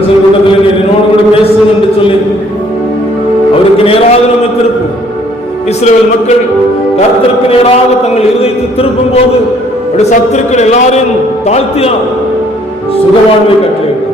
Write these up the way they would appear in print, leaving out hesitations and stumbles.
என்னோடு கூட பேசும் என்று சொல்லி அவருக்கு நேராக நம்மை திருப்பும். இஸ்ரவேல் மக்கள் கர்த்தருக்கு நேராக தங்கள் இருதயத்தை திருப்பும் போது சத்துருக்கள் எல்லாரையும் தாழ்த்தியா சுகவாழ்வை கற்றிருக்கிறார்.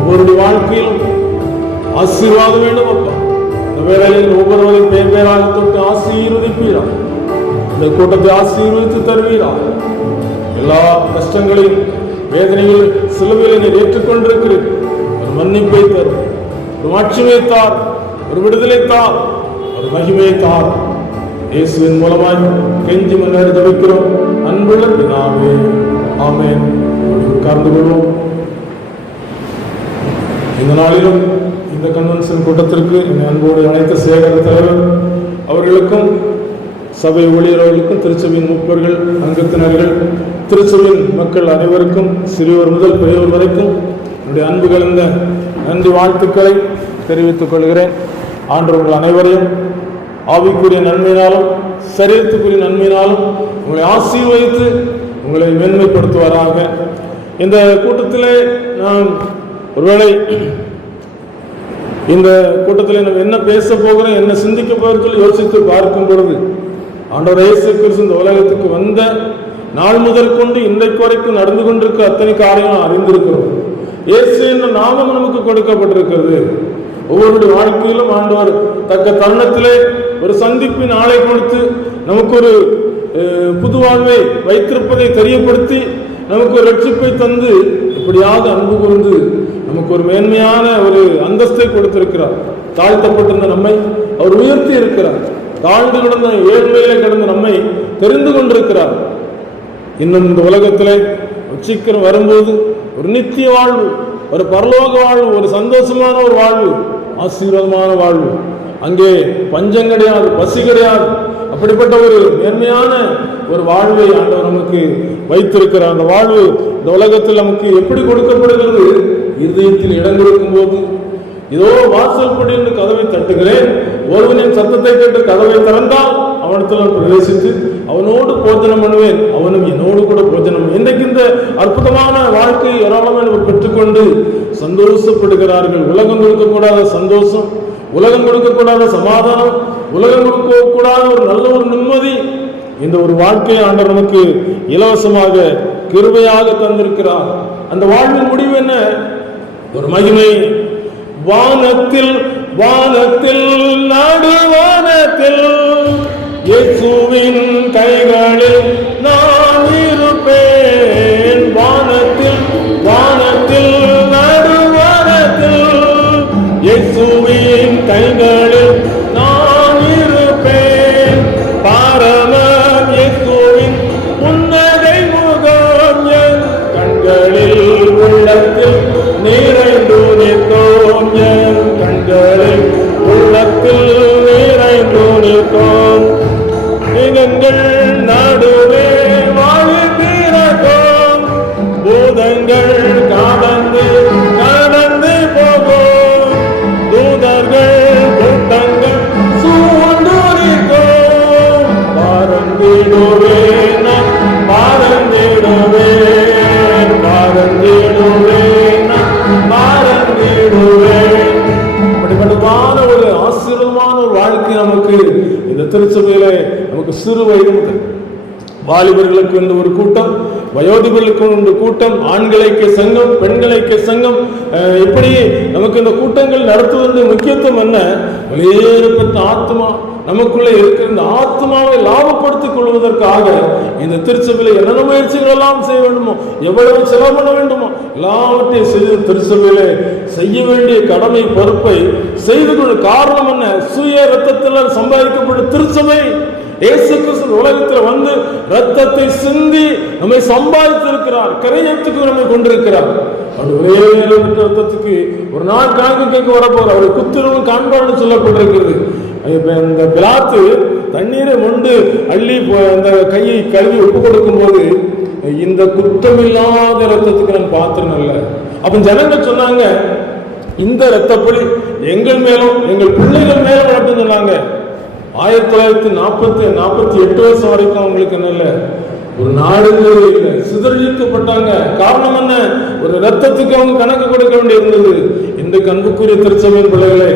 ஒவ்வொரு வாழ்க்கையிலும் ஆசீர்வாதம் வேண்டும் அப்பா. இந்த வேளையில் ஒவ்வொருவரையும் பேர் பேராக தொட்டு ஆசீர்வதிப்பீரா. இந்த கூட்டத்தை ஆசீர்வதித்து தருவீரா. எல்லா கஷ்டங்களையும் வேதனைகள் சிலுவையில் நீர் ஏற்றுக்கொண்டிருக்கிறீர். ஒரு மன்னிப்பை தரும், ஒரு மாட்சிமை தார், ஒரு விடுதலை தார், ஒரு மகிமையை தார். இயேசுவின் மூலமாய் கெஞ்சி மன்னர் ஜெபிக்கிறோம் அன்புள்ள பிதாவே, ஆமென். உட்கார்ந்து கொள்வோம். இந்த நாளிலும் இந்த கன்வென்ஷன் கூட்டத்திற்கு என்னை அன்போடு அனைத்து சேகர தலைவர் அவர்களுக்கும் சபை ஊழியர்களுக்கும் திருச்சபையின் முப்பர்கள் அங்கத்தினர்கள் திருச்சபையின் மக்கள் அனைவருக்கும் சிறியோர் முதல் பெரியோர் வரைக்கும் என்னுடைய அன்பு கலந்த நன்றி வாழ்த்துக்களை தெரிவித்துக் கொள்கிறேன். ஆண்டவர்கள் அனைவரையும் ஆவிக்குரிய நன்மையினாலும் சரீரத்துக்குரிய நன்மையினாலும் உங்களை ஆசீர்வதித்து உங்களை மேன்மைப்படுத்துவாராக. இந்த கூட்டத்திலே நாம் ஒருவேளை இந்த கூட்டத்தில் நம்ம என்ன பேச போகிறோம், என்ன சிந்திக்க போகிறோம் யோசித்து பார்க்கும் பொழுது ஆண்டவர் இயேசு கிறிஸ்து இந்த உலகத்துக்கு வந்த நாள் முதல் கொண்டு இன்றைக்கு வரைக்கும் நடந்து கொண்டிருக்க அத்தனை காரியம் அறிந்திருக்கிறோம். இயேசு என்ற நாமம் நமக்கு கொடுக்கப்பட்டிருக்கிறது. ஒவ்வொருடைய வாழ்க்கையிலும் ஆண்டவர் தக்க தருணத்திலே ஒரு சந்திப்பின் ஆளை கொடுத்து நமக்கு ஒரு புது வாழ்வை வைத்திருப்பதை தெரியப்படுத்தி நமக்கு ஒரு ரட்சிப்பை தந்து இப்படியாக அன்பு கூர்ந்து நமக்கு ஒரு மேன்மையான ஒரு அந்தஸ்தை கொடுத்திருக்கிறார். தாழ்த்தப்பட்டிருந்த நம்மை அவர் உயர்த்தி இருக்கிறார். தாழ்ந்து கிடந்த ஏழ்மையில கிடந்த நம்மை தெரிந்து கொண்டிருக்கிறார். இன்னும் இந்த உலகத்திலே சீக்கிரம் வரும்போது ஒரு நித்திய வாழ்வு, ஒரு பரலோக வாழ்வு, ஒரு சந்தோஷமான ஒரு வாழ்வு, ஆசீர்வாதமான வாழ்வு. அங்கே பஞ்சம் கிடையாது, பசி கிடையாது. அப்படிப்பட்ட ஒரு நேர்மையான ஒரு வாழ்வை ஆண்டவர் நமக்கு வைத்திருக்கிறார். அந்த வாழ்வு இந்த உலகத்தில் நமக்கு எப்படி கொடுக்கப்படுகிறது? இருதயத்தில் இடம் கொடுக்கும் போது, இதோ வாசல் படி என்று கதவை தட்டுகிறேன், ஒருவனின் சத்தத்தை கேட்டு கதவை திறந்தால் அவனிடத்தில் பிரவேசித்து அவனோடு போஜனம் பண்ணுவேன், அவனும் என்னோடு கூட போஜனம். இன்றைக்கு இந்த அற்புதமான வாழ்க்கை ஏராளமாக பெற்றுக்கொண்டு சந்தோஷப்படுகிறார்கள். உலகம் கொடுக்கக்கூடாத சந்தோஷம், உலகம் கொடுக்கக்கூடாத சமாதானம், உலகம் கொடுக்கக்கூடாத ஒரு நல்ல ஒரு நிம்மதி, இந்த ஒரு வாழ்க்கையை ஆண்டவர் நமக்கு இலவசமாக கிருபையாக தந்திருக்கிறார். அந்த வாழ்வின் முடிவு என்ன? ஒரு மகிமை. வானத்தில் வானத்தில் நடுவானத்தில் இயேசுவின் கைகளில் நான் இருப்பேன். வானத்தில் வானத்தில் நடுவானத்தில் இயேசுவின் கைகளில் நான் இருப்பேன். பரம இயேசுவின் புன்னகை முகம் என் கண்களில் உள்ளத்தில் நிறைந்து நிற்கும், என் கண்களில் உள்ளத்தில் நிறைந்து நிற்கும். எங்கள் நடுவே வாழி பிறக்கும், பூதங்கள் கடந்து கடந்து போகும், தூதர்கள் கூட்டங்கள் சூழ்ந்திருக்கும். பறந்திடுவேன் நான், பறந்திடுவேன், பறந்திடுவேன் நான், பறந்திடுவேன். அப்படிப்பட்டதான ஒரு ஆசீர்வாதமான ஒரு வாழ்க்கை நமக்கு இந்த திருச்சபையில நமக்கு சிறு வயது முதல் வாலிபர்களுக்கு என்று ஒரு கூட்டம், வயோதிபர்களுக்கு ஒரு கூட்டம், ஆண்களுக்கு சங்கம், பெண்களுக்கு சங்கம், இப்படி நமக்கு இந்த கூட்டங்கள் நடத்துவது முக்கியத்துவம் என்ன? வெளியேறப்பட்ட ஆத்மா நமக்குள்ளே இருக்கிற இந்த ஆத்மாவை லாபப்படுத்திக் கொள்வதற்காக இந்த திருச்சபையில என்னென்ன முயற்சிகள் எல்லாம் செய்ய வேண்டுமோ, எவ்வளவு செலவு பண்ண வேண்டுமோ எல்லாவற்றையும் செய்து திருச்சபையில செய்ய வேண்டிய கடமை பொறுப்பை செய்து கொள்ள காரணம் என்ன? சுய ரத்தத்தில் சம்பாதிக்கப்பட்ட திருச்சபை. இயேசு கிறிஸ்து உலகத்தில் வந்து ரத்தத்தை சிந்தி நம்மை சம்பாதித்திருக்கிறார், கரையத்துக்கு நம்மை கொண்டிருக்கிறார். ரத்தத்துக்கு ஒரு நாள் கணக்கு கேட்க வரப்போறார். அவரை குத்துறவும் காண்பான்னு சொல்லப்பட்டிருக்கிறது. இந்த பிலாத்து தண்ணீரை கொண்டு அள்ளி அந்த கையை கழுவி ஒப்பு கொடுக்கும் போது, இந்த குற்றமில்லாத ரத்தத்துக்கு நான் பாத்திரம் அல்ல. அப்ப ஜனங்கள் சொன்னாங்க, இந்த ரத்தப்படி எங்கள் மேலும் எங்கள் பிள்ளைகள் மேலும் மட்டும் சொன்னாங்க. 1948 வருஷம் வரைக்கும் அவங்களுக்கு என்ன இல்லை, ஒரு நாடுகளே இல்லை, சிதறடிக்கப்பட்டாங்க. காரணம் என்ன? ஒரு ரத்தத்துக்கு அவங்க கணக்கு கொடுக்க வேண்டி இருந்தது. இந்த அன்புக்குரிய திருச்சபையின் பிள்ளைகளே,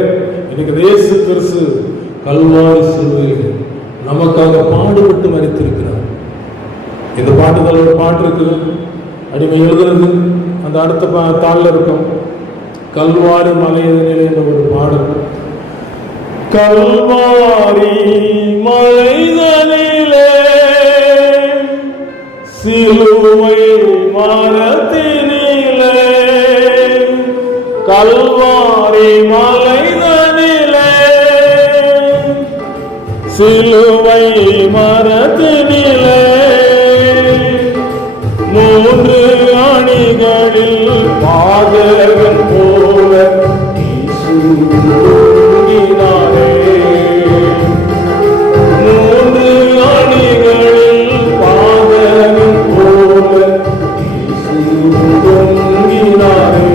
இன்னைக்கு இயேசு கிறிஸ்து கல்வாரி சிலுவையில் நமக்காக பாடுபட்டு மரித்திருக்கிறார். இந்த பாட்டுகள் ஒரு பாட்டு இருக்குது, அடிமை எழுதுறது அந்த அடுத்த தாளில் இருக்கும். கல்வாரி மலையதனிலே என்ற ஒரு பாடல். கல்வாரி மலைதனிலே சிலுவை மரத்தினிலே, கல்வாரி மலைதனிலே சிலுவை மரத்தினிலே, 3 அணிகளில் பாதகன் போல தூங்கினாரே. 3 அணிகளில் பாதகன் போல தூங்கினாரே.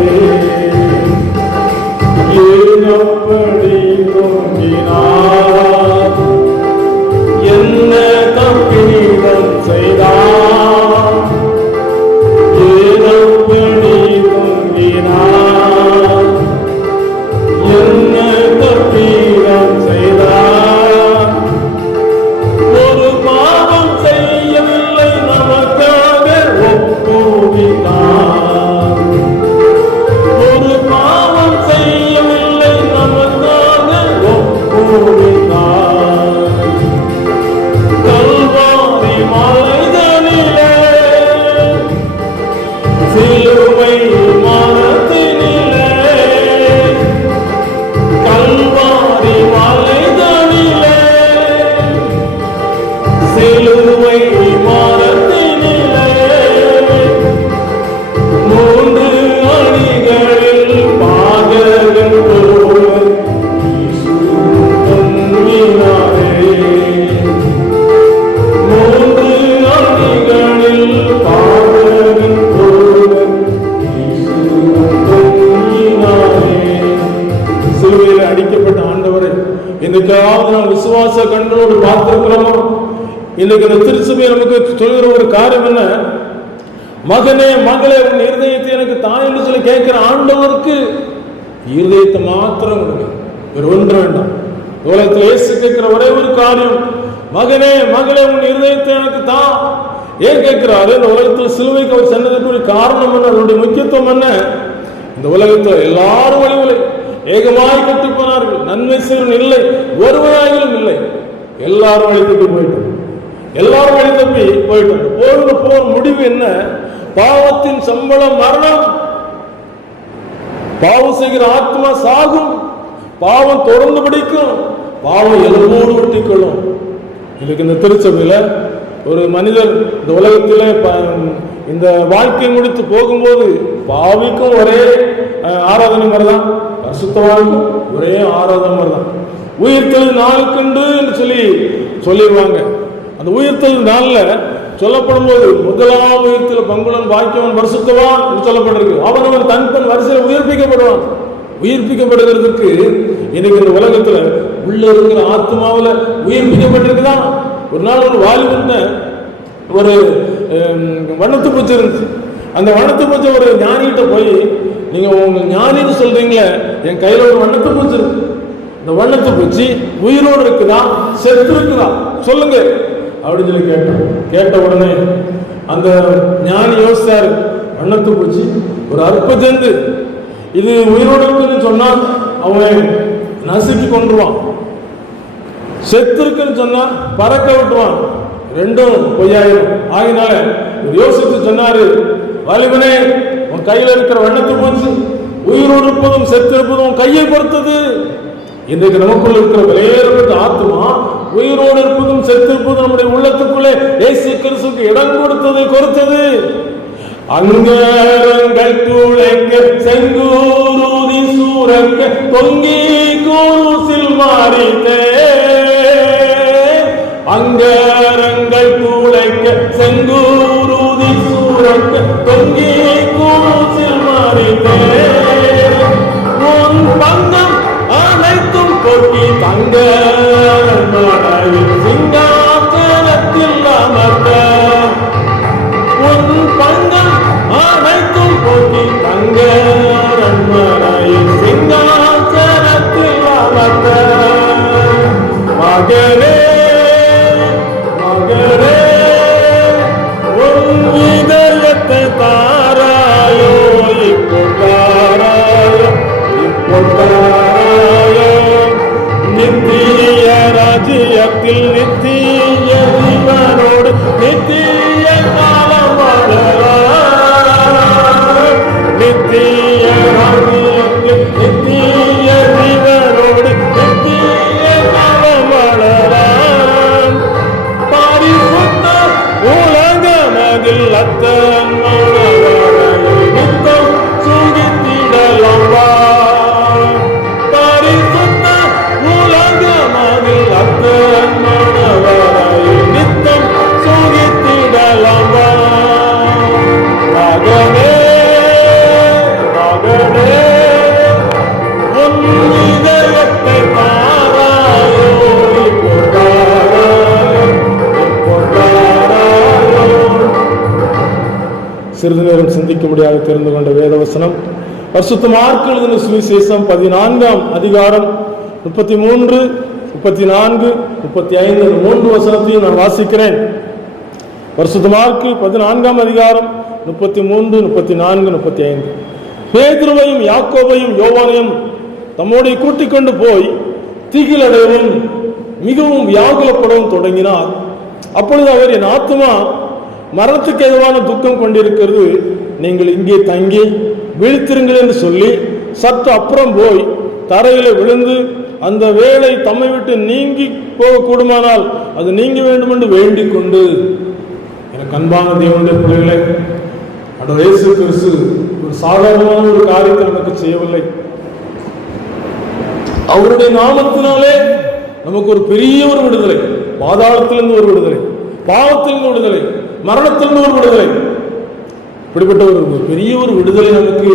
ஏனப்படி தூங்கினார், என்ன தப்பிடம் செய்தார்? ஏனப்படி தூங்கினார், என்ன தப்பிடம் செய்தார்? ஒரு பாவம் செய்யவில்லை, நமக்காக ஒப்புவித்தார். ஒரு பாவம் செய்யவில்லை, நமக்காக ஒப்புவித்தார். கல்வாரி மலைதனிலே சிலுவை மரத்தினிலே, கல்வாரி மலைதனிலே சிலுவை மரத்தினிலே, 3 அணிகளில் பாதகன் போல தூங்கினாரே. 3 அணிகளில் பாதகன் போல தூங்கினாரே. பார்க்கிறோமோ? இன்னைக்கு இந்த திருச்சபை நமக்கு சொல்கிற ஒரு காரியம் என்ன? மகனே மகளே உன் இருதயத்தை எனக்கு தான் என்று சொல்லி கேட்கிற ஆண்டவருக்கு இருதயத்தை மாத்திரம் கொடுங்க, வேறு ஒன்று வேண்டாம். உலகத்தில் இயேசு கேட்கிற ஒரே ஒரு காரியம், மகனே மகளே உன் இருதயத்தை எனக்கு தான். ஏன் கேட்கிறாரு? இந்த உலகத்தில் சிலுவைக்கு அவர் சென்றதுக்கு ஒரு காரணம் என்ன? அதனுடைய முக்கியத்துவம் என்ன? இந்த உலகத்தில் எல்லாரும் வழிவில்லை, ஏகமாய் கட்டி போனார்கள், நன்மை செய்வன் இல்லை, ஒருவராயிலும் இல்லை. எல்லாரும் வழி தப்பி போயிட்டாங்க, எல்லாரும் வழி தப்பி போயிட்டாங்க. போற முடிவு என்ன? பாவத்தின் சம்பளம் மரணம். பாவம் செய்கிற ஆத்மா சாகும், பாவம் தொடர்ந்து பிடிக்கும், பாவம் எலும்போடு ஒட்டிக்கொள்ளும். இதுக்கு இந்த திருச்சபையில ஒரு மனிதர் இந்த உலகத்தில இந்த வாழ்க்கை முடித்து போகும்போது பாவிக்கும் ஒரே ஆராதனை மாதிரிதான், பரிசுத்தவானுக்கும் ஒரே ஆராதனை மாதிரிதான். உயிர்த்தெழுதல் நாளுக்குண்டு என்று சொல்லிடுவாங்க. அந்த உயிர்த்தெழுதல் நாள்ல சொல்லப்படும் போது முதலாம் உயிர்த்தெழுதல் பங்குலன் பாக்கியவன் பரிசுத்தவான் என்று சொல்லப்பட்டிருக்கு. அவன் தன் வரிசையில் உயிர்ப்பிக்கப்படுவான். உயிர்ப்பிக்கப்படுகிறதுக்கு இன்னைக்கு இந்த உலகத்துல உள்ள இருக்கிற ஆத்மாவில் உயிர்ப்பிக்கப்பட்டிருக்குதான். ஒரு நாள் ஒரு வாலிபன் ஒரு வண்ணத்து பூச்சி இருந்துச்சு. அந்த வண்ணத்து பூச்சி ஒரு ஞானிகிட்ட போய், நீங்க உங்க ஞானின்னு சொல்றீங்களே, என் கையில ஒரு வண்ணத்து பூச்சி இருக்கு, இந்த வண்ணத்து பூச்சி உயிரோடு இருக்குதா செத்து இருக்குதா சொல்லுங்க அப்படின்னு சொல்லி கேட்ட உடனே அந்த ஞானி யோசிச்சாரு, வண்ணத்து பூச்சி ஒரு அற்ப ஜந்து, இது உயிரோடு இருக்குன்னு சொன்னா அவன் நசுக்கி கொண்டுருவான், செத்து இருக்குன்னு சொன்னா பறக்க விட்டுவான், ரெண்டும் பொய்யாயிரும். ஆகினால யோசித்து சொன்னாரு, வாலிபனே உன் கையில இருக்கிற வண்ணத்து பூச்சி உயிரோடு இருப்பதும் செத்து இருப்பதும் கையை பொறுத்தது. இன்றைக்கு நமக்குள்ள இருக்கிற விலையேறப்பட்ட ஆத்மா உயிரோடு இருப்பதும் செத்து இருப்பதும் நம்முடைய உள்ளத்துக்குள்ளே இயேசு கிறிஸ்துவுக்கு இடம் கொடுத்தது பொறுத்தது. அங்கங்கள் துளைக்க செங்கூருதி சூரக்க தொங்கி கூருசில் மாறித்தே, அங்கரங்கள் துளைக்க செங்கூருதி சூரக்க தொங்கி கூருசில் மாறித்தே, உன் பங்கம் அனைத்தும் கொட்டி தங்க சிங்காசனத்தில் அமர்த்த, உன் பங்கம் அனைத்தும் கொட்டி தங்க சிங்காசனத்தில் அமர்த்த, மகனே மகனே உன் இதயத்தை தாராயோ, இப்போ தாராயோ, இப்போ தாராயோ, நித்திய ராஜ்யத்தில் நித்திய ஜீவனோடு நித்திய காலம் வாழலாம், நித்திய ராஜ்யத்தில் நித்திய ஜீவனோடு நித்திய காலம் வாழலாம், பரிசுத்த உலகமதில் அத்தன் நித்தம் சுகித்திடலாம் வா, பரிசுத்த உலகமதில் அத்தன் நித்தம் சுகித்திடலாம் வா, மகனே மகனே உன் இதயத்தை தாராயோ, இப்போ தாராயோ, இப்போ தாராயோ. சிறிது நேரம் சிந்திக்க முடியாது தெரிந்து கொண்ட வேதவசனம் பரிசுத்த மார்க்கு எழுதின சுவிசேஷம் 14ஆம் அதிகாரம் 33, 34, 35 3 வசனத்தையும் நான் வாசிக்கிறேன். பரிசுத்த மார்க்கு 14ஆம் அதிகாரம் 33, 34, 35. பேதுருவையும் யாக்கோபையும் யோவானையும் தம்மோடு கூட்டிக் கொண்டு போய் திகிலடையவும் மிகவும் வியாகுலப்படவும் தொடங்கினார். அப்பொழுது அவர், என் ஆத்துமா மரணத்துக்கு ஏதுவான துக்கம் கொண்டிருக்கிறது, நீங்கள் இங்கே தங்கி விழித்திருங்கள் என்று சொல்லி சற்று அப்புறம் போய் தரையில விழுந்து அந்த வேலை தம்மை விட்டு நீங்கி போக கூடுமானால் அது நீங்க வேண்டும் என்று வேண்டிக் கொண்டு, எனக்கு அன்பான தேவனுடைய பிள்ளைகளை, ஆண்டவர் இயேசு கிறிஸ்து ஒரு சாதாரணமான ஒரு காரியத்தை நமக்கு செய்யவில்லை. அவருடைய நாமத்தினாலே நமக்கு ஒரு பெரிய ஒரு விடுதலை, பாதாளத்திலிருந்து ஒரு விடுதலை, பாவத்திலிருந்து விடுதலை, மரணத்திலிருந்து ஒரு விடுதலை, இப்படிப்பட்ட ஒரு பெரிய ஒரு விடுதலை நமக்கு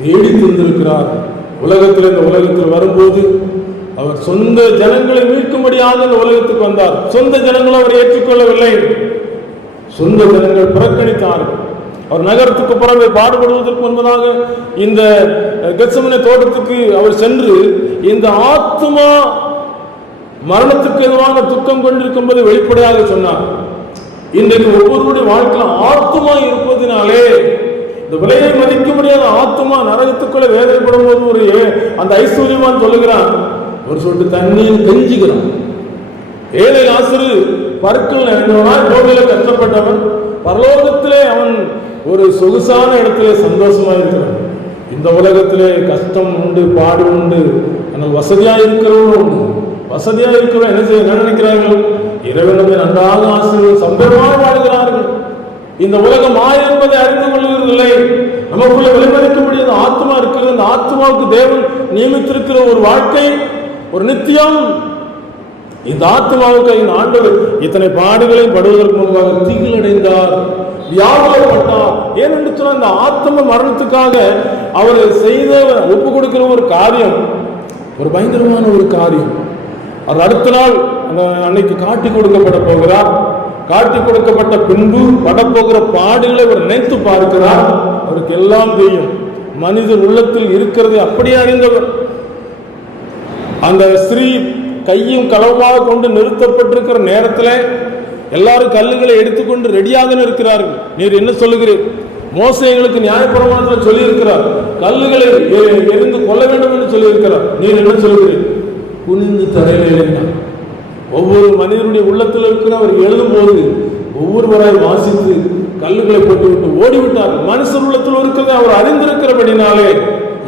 தேடி தந்திருக்கிறார். இந்த உலகத்தில் வரும்போது அவர் சொந்த ஜனங்களை மீட்கும்படியாக இந்த உலகத்துக்கு வந்தார். சொந்த ஜனங்கள் அவர் ஏற்றுக்கொள்ளவில்லை. சொந்த ஜனங்கள் புறக்கணித்தார்கள். அவர் நகரத்துக்கு புறமே பாடுபடுவதற்கு முன்பதாக இந்த கெத்செமனே தோட்டத்துக்கு அவர் சென்று இந்த ஆத்துமா மரணத்துக்கு எதுவான துக்கம் கொண்டிருக்கும் போது வெளிப்படையாக சொன்னார். இன்றைக்கு ஒவ்வொருவருடைய வாழ்க்கையில் ஆத்துமா இருப்பதினாலே இந்த விலையை மதிக்க முடியாத ஆத்துமா நரகத்துக்குள்ள வேதனைப்படும் போது ஒரு அந்த ஐஸ்வர்யமான் சொல்லுகிறான், ஒரு சொட்டு தண்ணீர் கெஞ்சுகிறான். ஏழை ஆசிரு பருக்கள் நிறைந்தவனாய் கோவில கஷ்டப்பட்டவன் பரலோகத்திலே அவன் ஒரு சொகுசான இடத்திலே சந்தோஷமா இருக்கிறான். இந்த உலகத்திலே கஷ்டம் உண்டு, பாடு உண்டு. ஆனால் வசதியா இருக்கிறவங்க உண்டு. வசதியா இருக்கிறவங்க என்ன செய்ய நினைக்கிறார்கள்? இறைவனமே நன்றாக ஆசிரியர் சம்பளமாக வாழ்கிறார்கள். இந்த உலகம் மாயம் என்பதை அறிந்து கொள்வதில்லை. நமக்குள்ள வெளிமதிக்க முடியாத ஆத்மா இருக்கிறது. அந்த ஆத்மாவுக்கு தேவன் நியமித்திருக்கிற ஒரு வாழ்க்கை, ஒரு நித்தியம். இந்த ஆத்மாவுக்கு இந்த ஆண்டவர் இத்தனை பாடுகளை படுவதற்கு முன்பாக திகிலடைந்தார், வியாபாரப்பட்டார். ஏனென்று சொன்னால் இந்த ஆத்ம மரணத்துக்காக அவர் செய்த ஒப்பு கொடுக்கிற ஒரு காரியம் ஒரு பயங்கரமான ஒரு காரியம். அவர் அடுத்த நாள் அன்னைக்கு காட்டி கொடுக்கப்பட போகிறார். காட்டி கொடுக்கப்பட்ட பின்பு படப்போகிற பாடுகளை அவர் நினைத்து பார்க்கிறார். அவருக்கு எல்லாம் தெரியும். மனிதர் உள்ளத்தில் இருக்கிறது அப்படியே அறிந்தவர். அந்த ஸ்திரீ கையும் களவுமாக கொண்டு நிறுத்தப்பட்டிருக்கிற நேரத்தில் எல்லாரும் கல்லுகளை எடுத்துக்கொண்டு ரெடியாக இருக்கிறார்கள். நீர் என்ன சொல்லுகிறீர்? மோசே எங்களுக்கு நியாயப்பிரமாணத்தில் சொல்லி இருக்கிறார், கல்லுகளை எரிந்து கொள்ள வேண்டும் என்று சொல்லி இருக்கிறார். நீர் என்ன சொல்லுகிறீர்? குனிந்து தரையில் எழுதினார். ஒவ்வொரு மனிதனுடைய உள்ளத்தில் இருக்கிற அவர் எழுதும் போது ஒவ்வொருவராய் வாசித்து கல்லுகளை போட்டுவிட்டு ஓடிவிட்டார். மனுஷர் உள்ளத்தில் இருக்கிறது அவர் அறிந்திருக்கிறபடினாலே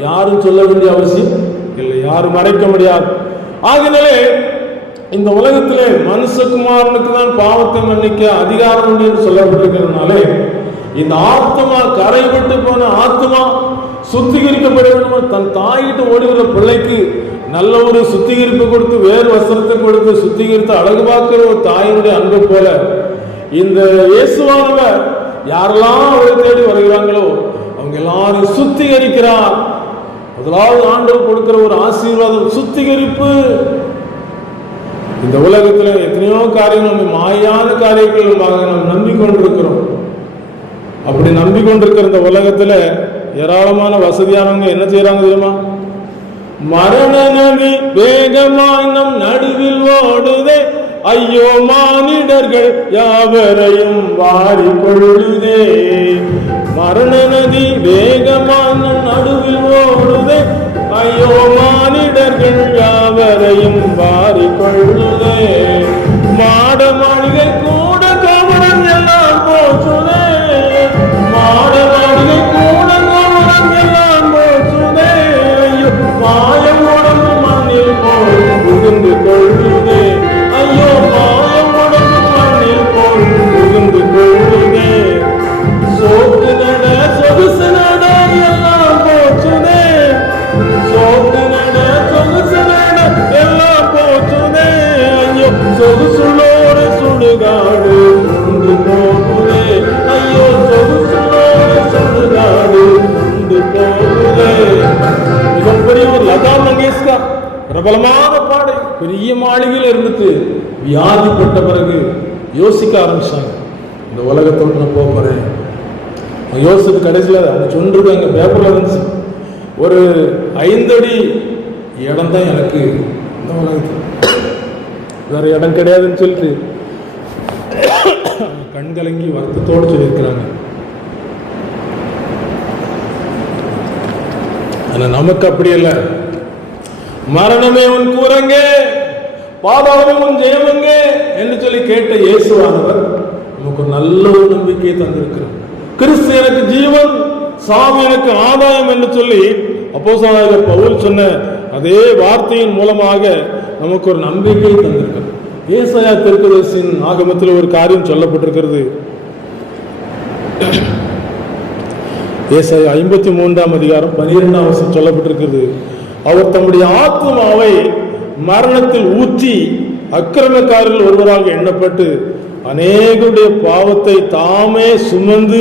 யாரும் சொல்ல வேண்டிய அவசியம் இல்லை, யாரும் மறைக்க முடியாது. ஆகினாலே இந்த உலகத்திலே மனுஷகுமாரனுக்கு தான் பாவத்தை மன்னிக்க அதிகாரம் உண்டு என்று சொல்லப்பட்டிருக்கிறதுனாலே இந்த ஆத்மா கரைபட்டு போன ஆத்மா சுத்திகரிக்கப்பட வேண்டும். தன் தாயிட்டு ஓடுகிற பிள்ளைக்கு நல்ல ஒரு சுத்திகரிப்பு கொடுத்து வேறு வஸ்திரத்தை கொடுத்து சுத்திகரித்து அழகு பார்க்கிற ஒரு தாயினுடைய அன்பு போல இந்த இயேசுவானவர் யாரெல்லாம் அவரை தேடி வருகிறாங்களோ அவங்க எல்லாரும் சுத்திகரிக்கிறார். முதலாவது ஆண்டவர் கொடுக்கிற ஒரு ஆசீர்வாதம் சுத்திகரிப்பு. இந்த உலகத்தில் எத்தனையோ காரியங்கள் நம்ம மாயான காரியங்கள் நாம் நம்பிக்கொண்டிருக்கிறோம். அப்படி நம்பிக்கொண்டிருக்கிற இந்த உலகத்துல ஏராளமான வசதியானவங்க என்ன செய்யறாங்க தெரியுமா? மரண நதி வேகமாய் நம் நடுவில் ஓடுதே, ஐயோ மானிடர்கள் யாவரையும் வாரிக்கொள்ளுதே. மரண நதி வேகமாய் நம் நடுவில் ஓடுதே, ஐயோ மானிடர்கள் யாவரையும் வாரிக்கொள்ளுதே. மாட மாளிகை கூட கவனம் எல்லாம் போச்சுதே, மாட மாளிகை கூட கவனம் எல்லாம் போச்சுதே. ஐயோ மாயம் உடம்பு மண்ணில் போல் புகுந்து கொள்ளுதே, ஐயோ மாயம் உடம்பு மண்ணில் போல் புகுந்து கொள்ளுதே. சோக்கு நட சொகுசு நட எல்லாம் போச்சுதே, சோக்கு நட சொகுசு நட எல்லாம் போச்சுதே. ஐயோ சொகுசுள்ளோடு சுடுகாடு உண்டு போகுதே, ஐயோ சொகுசுள்ளோடு சுடுகாடு உண்டு போகுதே. மிகப்பெரிய ஒரு லதா மங்கேஷ்கர் பிரபலமான பாடை பெரிய மாளிகையில் இருந்துட்டு வியாதிப்பட்ட பிறகு யோசிக்க ஆரம்பிச்சாங்க, இந்த உலகத்தோடு நான் போக போறேன். யோசித்து கடைசியில் அவங்க சொன்னது எங்க பேப்பர்ல இருந்துச்சு, ஒரு 5 அடி இடம் தான் எனக்கு இந்த உலகத்தில், வேற இடம் கிடையாதுன்னு சொல்லிட்டு கண்கலங்கி வருத்தத்தோடு சொல்லியிருக்கிறாங்க. ஆனா நமக்கு அப்படி இல்லை. மரணமே உன் கூறங்க, பாதாளமே உன் ஜெயமங்க என்று சொல்லி கேட்ட இயேசுவானவர் நமக்கு ஒரு நல்ல ஒரு நம்பிக்கையை தந்திருக்கிறார். கிறிஸ்து எனக்கு ஜீவன், சாமி எனக்கு ஆதாயம் என்று சொல்லி அப்போஸ்தலனாகிய பவுல் சொன்ன அதே வார்த்தையின் மூலமாக நமக்கு ஒரு நம்பிக்கையை தந்திருக்கிறார். ஏசாயா தீர்க்கதரிசியின் ஆகமத்தில் ஒரு காரியம் சொல்லப்பட்டிருக்கிறது. ஏசாயா 53ஆம் அதிகாரம் 12ஆம் வசனம் சொல்லப்பட்டிருக்கிறது. அவர் தம்முடைய ஆத்மாவை மரணத்தில் ஊற்றி அக்கிரமக்காரர்கள் ஒருவராக எண்ணப்பட்டு அநேகருடைய பாவத்தை தாமே சுமந்து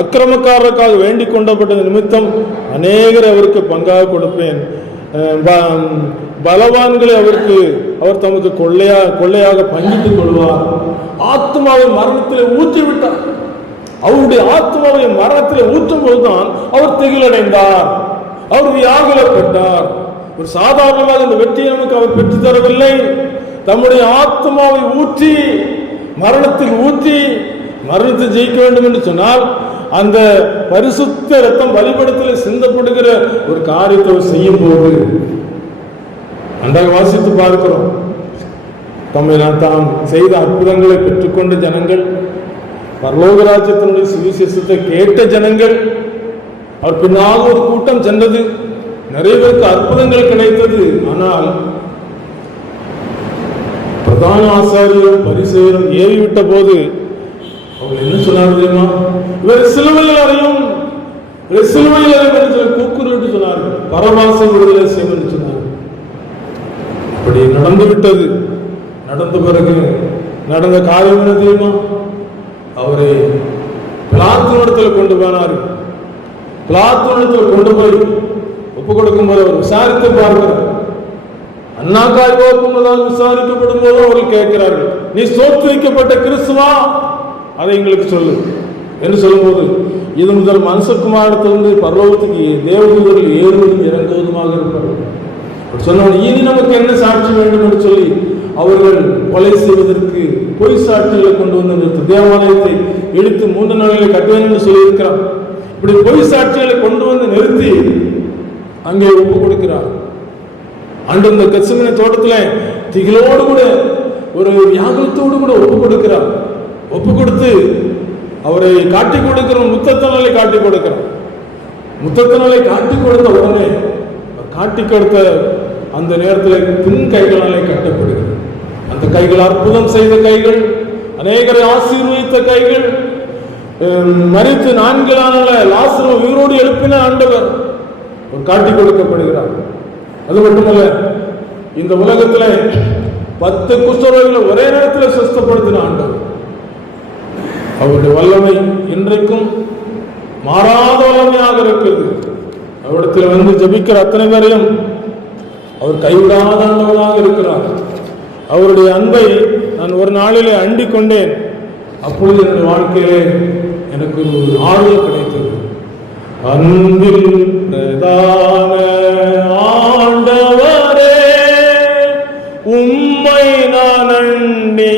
அக்கிரமக்காரருக்காக வேண்டிக் கொண்டப்பட்ட நிமித்தம் அநேகர் அவருக்கு பங்காக கொடுப்பேன். பலவான்களை அவர் தமக்கு கொள்ளையாக பங்கிட்டுக் கொள்வார். ஆத்மாவை மரணத்தில் ஊற்றிவிட்டார். அவருடைய ஆத்மாவை மரணத்தில் ஊற்றும் போதுதான் அவர் திகிலடைந்தார், அவர் வியாகுலப்பட்டார். ஒரு சாதாரணமாக இந்த வெற்றியை நமக்கு அவர் பெற்று தரவில்லை. தம்முடைய ஆத்மாவை ஊற்றி மரணத்தை ஜெயிக்க வேண்டும் என்று சொன்னால் அந்த பரிசுத்த ரத்தம் பலிபீடத்தில் சிந்தப்படுகிற ஒரு காரியத்தை செய்யும் போது நன்றாக வாசித்து பார்க்கிறோம். தாம் செய்த அற்புதங்களை பெற்றுக்கொண்ட ஜனங்கள், பரலோக ராஜ்யத்தினுடைய சுவிசேஷத்தை கேட்ட ஜனங்கள், அவர் பின்னாக ஒரு கூட்டம் சென்றது, நிறைய பேருக்கு அற்புதங்கள் கிடைத்தது. ஆனால் பிரதான ஆசாரியரும் பரிசேயரும் ஏறிவிட்ட போது அவங்க என்ன சொன்னார் தெரியுமா? இவர் சிலுவையில் அறையும் என்று சொல்லி கூக்குரலிட்டு சொன்னார்கள். பரவாசம் விடுதலை செய்யும் என்று சொன்னார்கள். அப்படி நடந்து விட்டது. நடந்த பிறகு நடந்த காரியம் என்ன தெரியுமா? அவரை பிலாத்துவிடத்தில் கொண்டு போனார்கள். பிலாத்துவிடத்தில் கொண்டு போய் ஒப்பு கொடுக்கும் போது அவர் விசாரித்து பார்க்கிறார். அண்ணாக்காய் போக்கும்போது விசாரிக்கப்படும் போது அவர்கள் கேட்கிறார்கள், நீ சோற்றுவிக்கப்பட்ட கிறிஸ்துவா, அதை எங்களுக்கு சொல்லு என்று சொல்லும்போது, இது முதல் மனுஷகுமாரத்திலிருந்து பரலோகத்துக்கு தேவதூதர்கள் ஏறுவதும் இறங்குவதுமாக இருப்பார்கள் சொன்ன. இனி நமக்கு என்ன சாட்சி வேண்டும் என்று சொல்லி அவர்கள் கொலை செய்வதற்கு பொய் சாட்சிகளை கொண்டு வந்து நிறுத்த, தேவாலயத்தை இழுத்து 3 நாளிலே கட்டுவேன் என்று சொல்லி இருக்கிறார். இப்படி பொய் சாட்சிகளை கொண்டு வந்து நிறுத்தி அங்கே ஒப்பு கொடுக்கிறார். அன்று இந்த கெத்செமனே தோட்டத்தில் திகிலோடு கூட ஒரு வியாகுலத்தோடு கூட ஒப்பு கொடுக்கிறார். ஒப்பு கொடுத்து அவரை காட்டி கொடுக்கிற முத்தத்தினாலே காட்டி கொடுக்கிறார். முத்தத்தினாலே காட்டி கொடுத்த உடனே காட்டி கொடுத்த அந்த நேரத்தில் பின் கைகளாலே கட்டப்படுகிறது. அந்த கைகள் அற்புதம் செய்த கைகள், அநேகரை ஆசீர்வதித்த கைகள், மரித்து 4 நாளில் லாசரு உயிரோடு எழுப்பின ஆண்டவர் ஒரு காட்டி கொடுக்கப்படுகிறார். அது மட்டுமல்ல, இந்த உலகத்தில் 10 குஷ்டரோகிகளை ஒரே நேரத்தில் சுஸ்தப்படுத்தின ஆண்டவர். அவருடைய வல்லமை இன்றைக்கும் மாறாத வல்லமையாக இருக்கிறது. அவரிடத்தில் வந்து ஜெபிக்கிற அத்தனை பேரையும் அவர் கைவிடாத ஆண்டவராக இருக்கிறார். அவருடைய அன்பை நான் ஒரு நாளிலே அண்டிக் கொண்டேன். அப்பொழுது என்னுடைய வாழ்க்கையிலே எனக்கு ஒரு ஆறுதல் கிடைத்தது. அன்பில் பிரதான ஆண்டவரே, உம்மை நான் அண்டி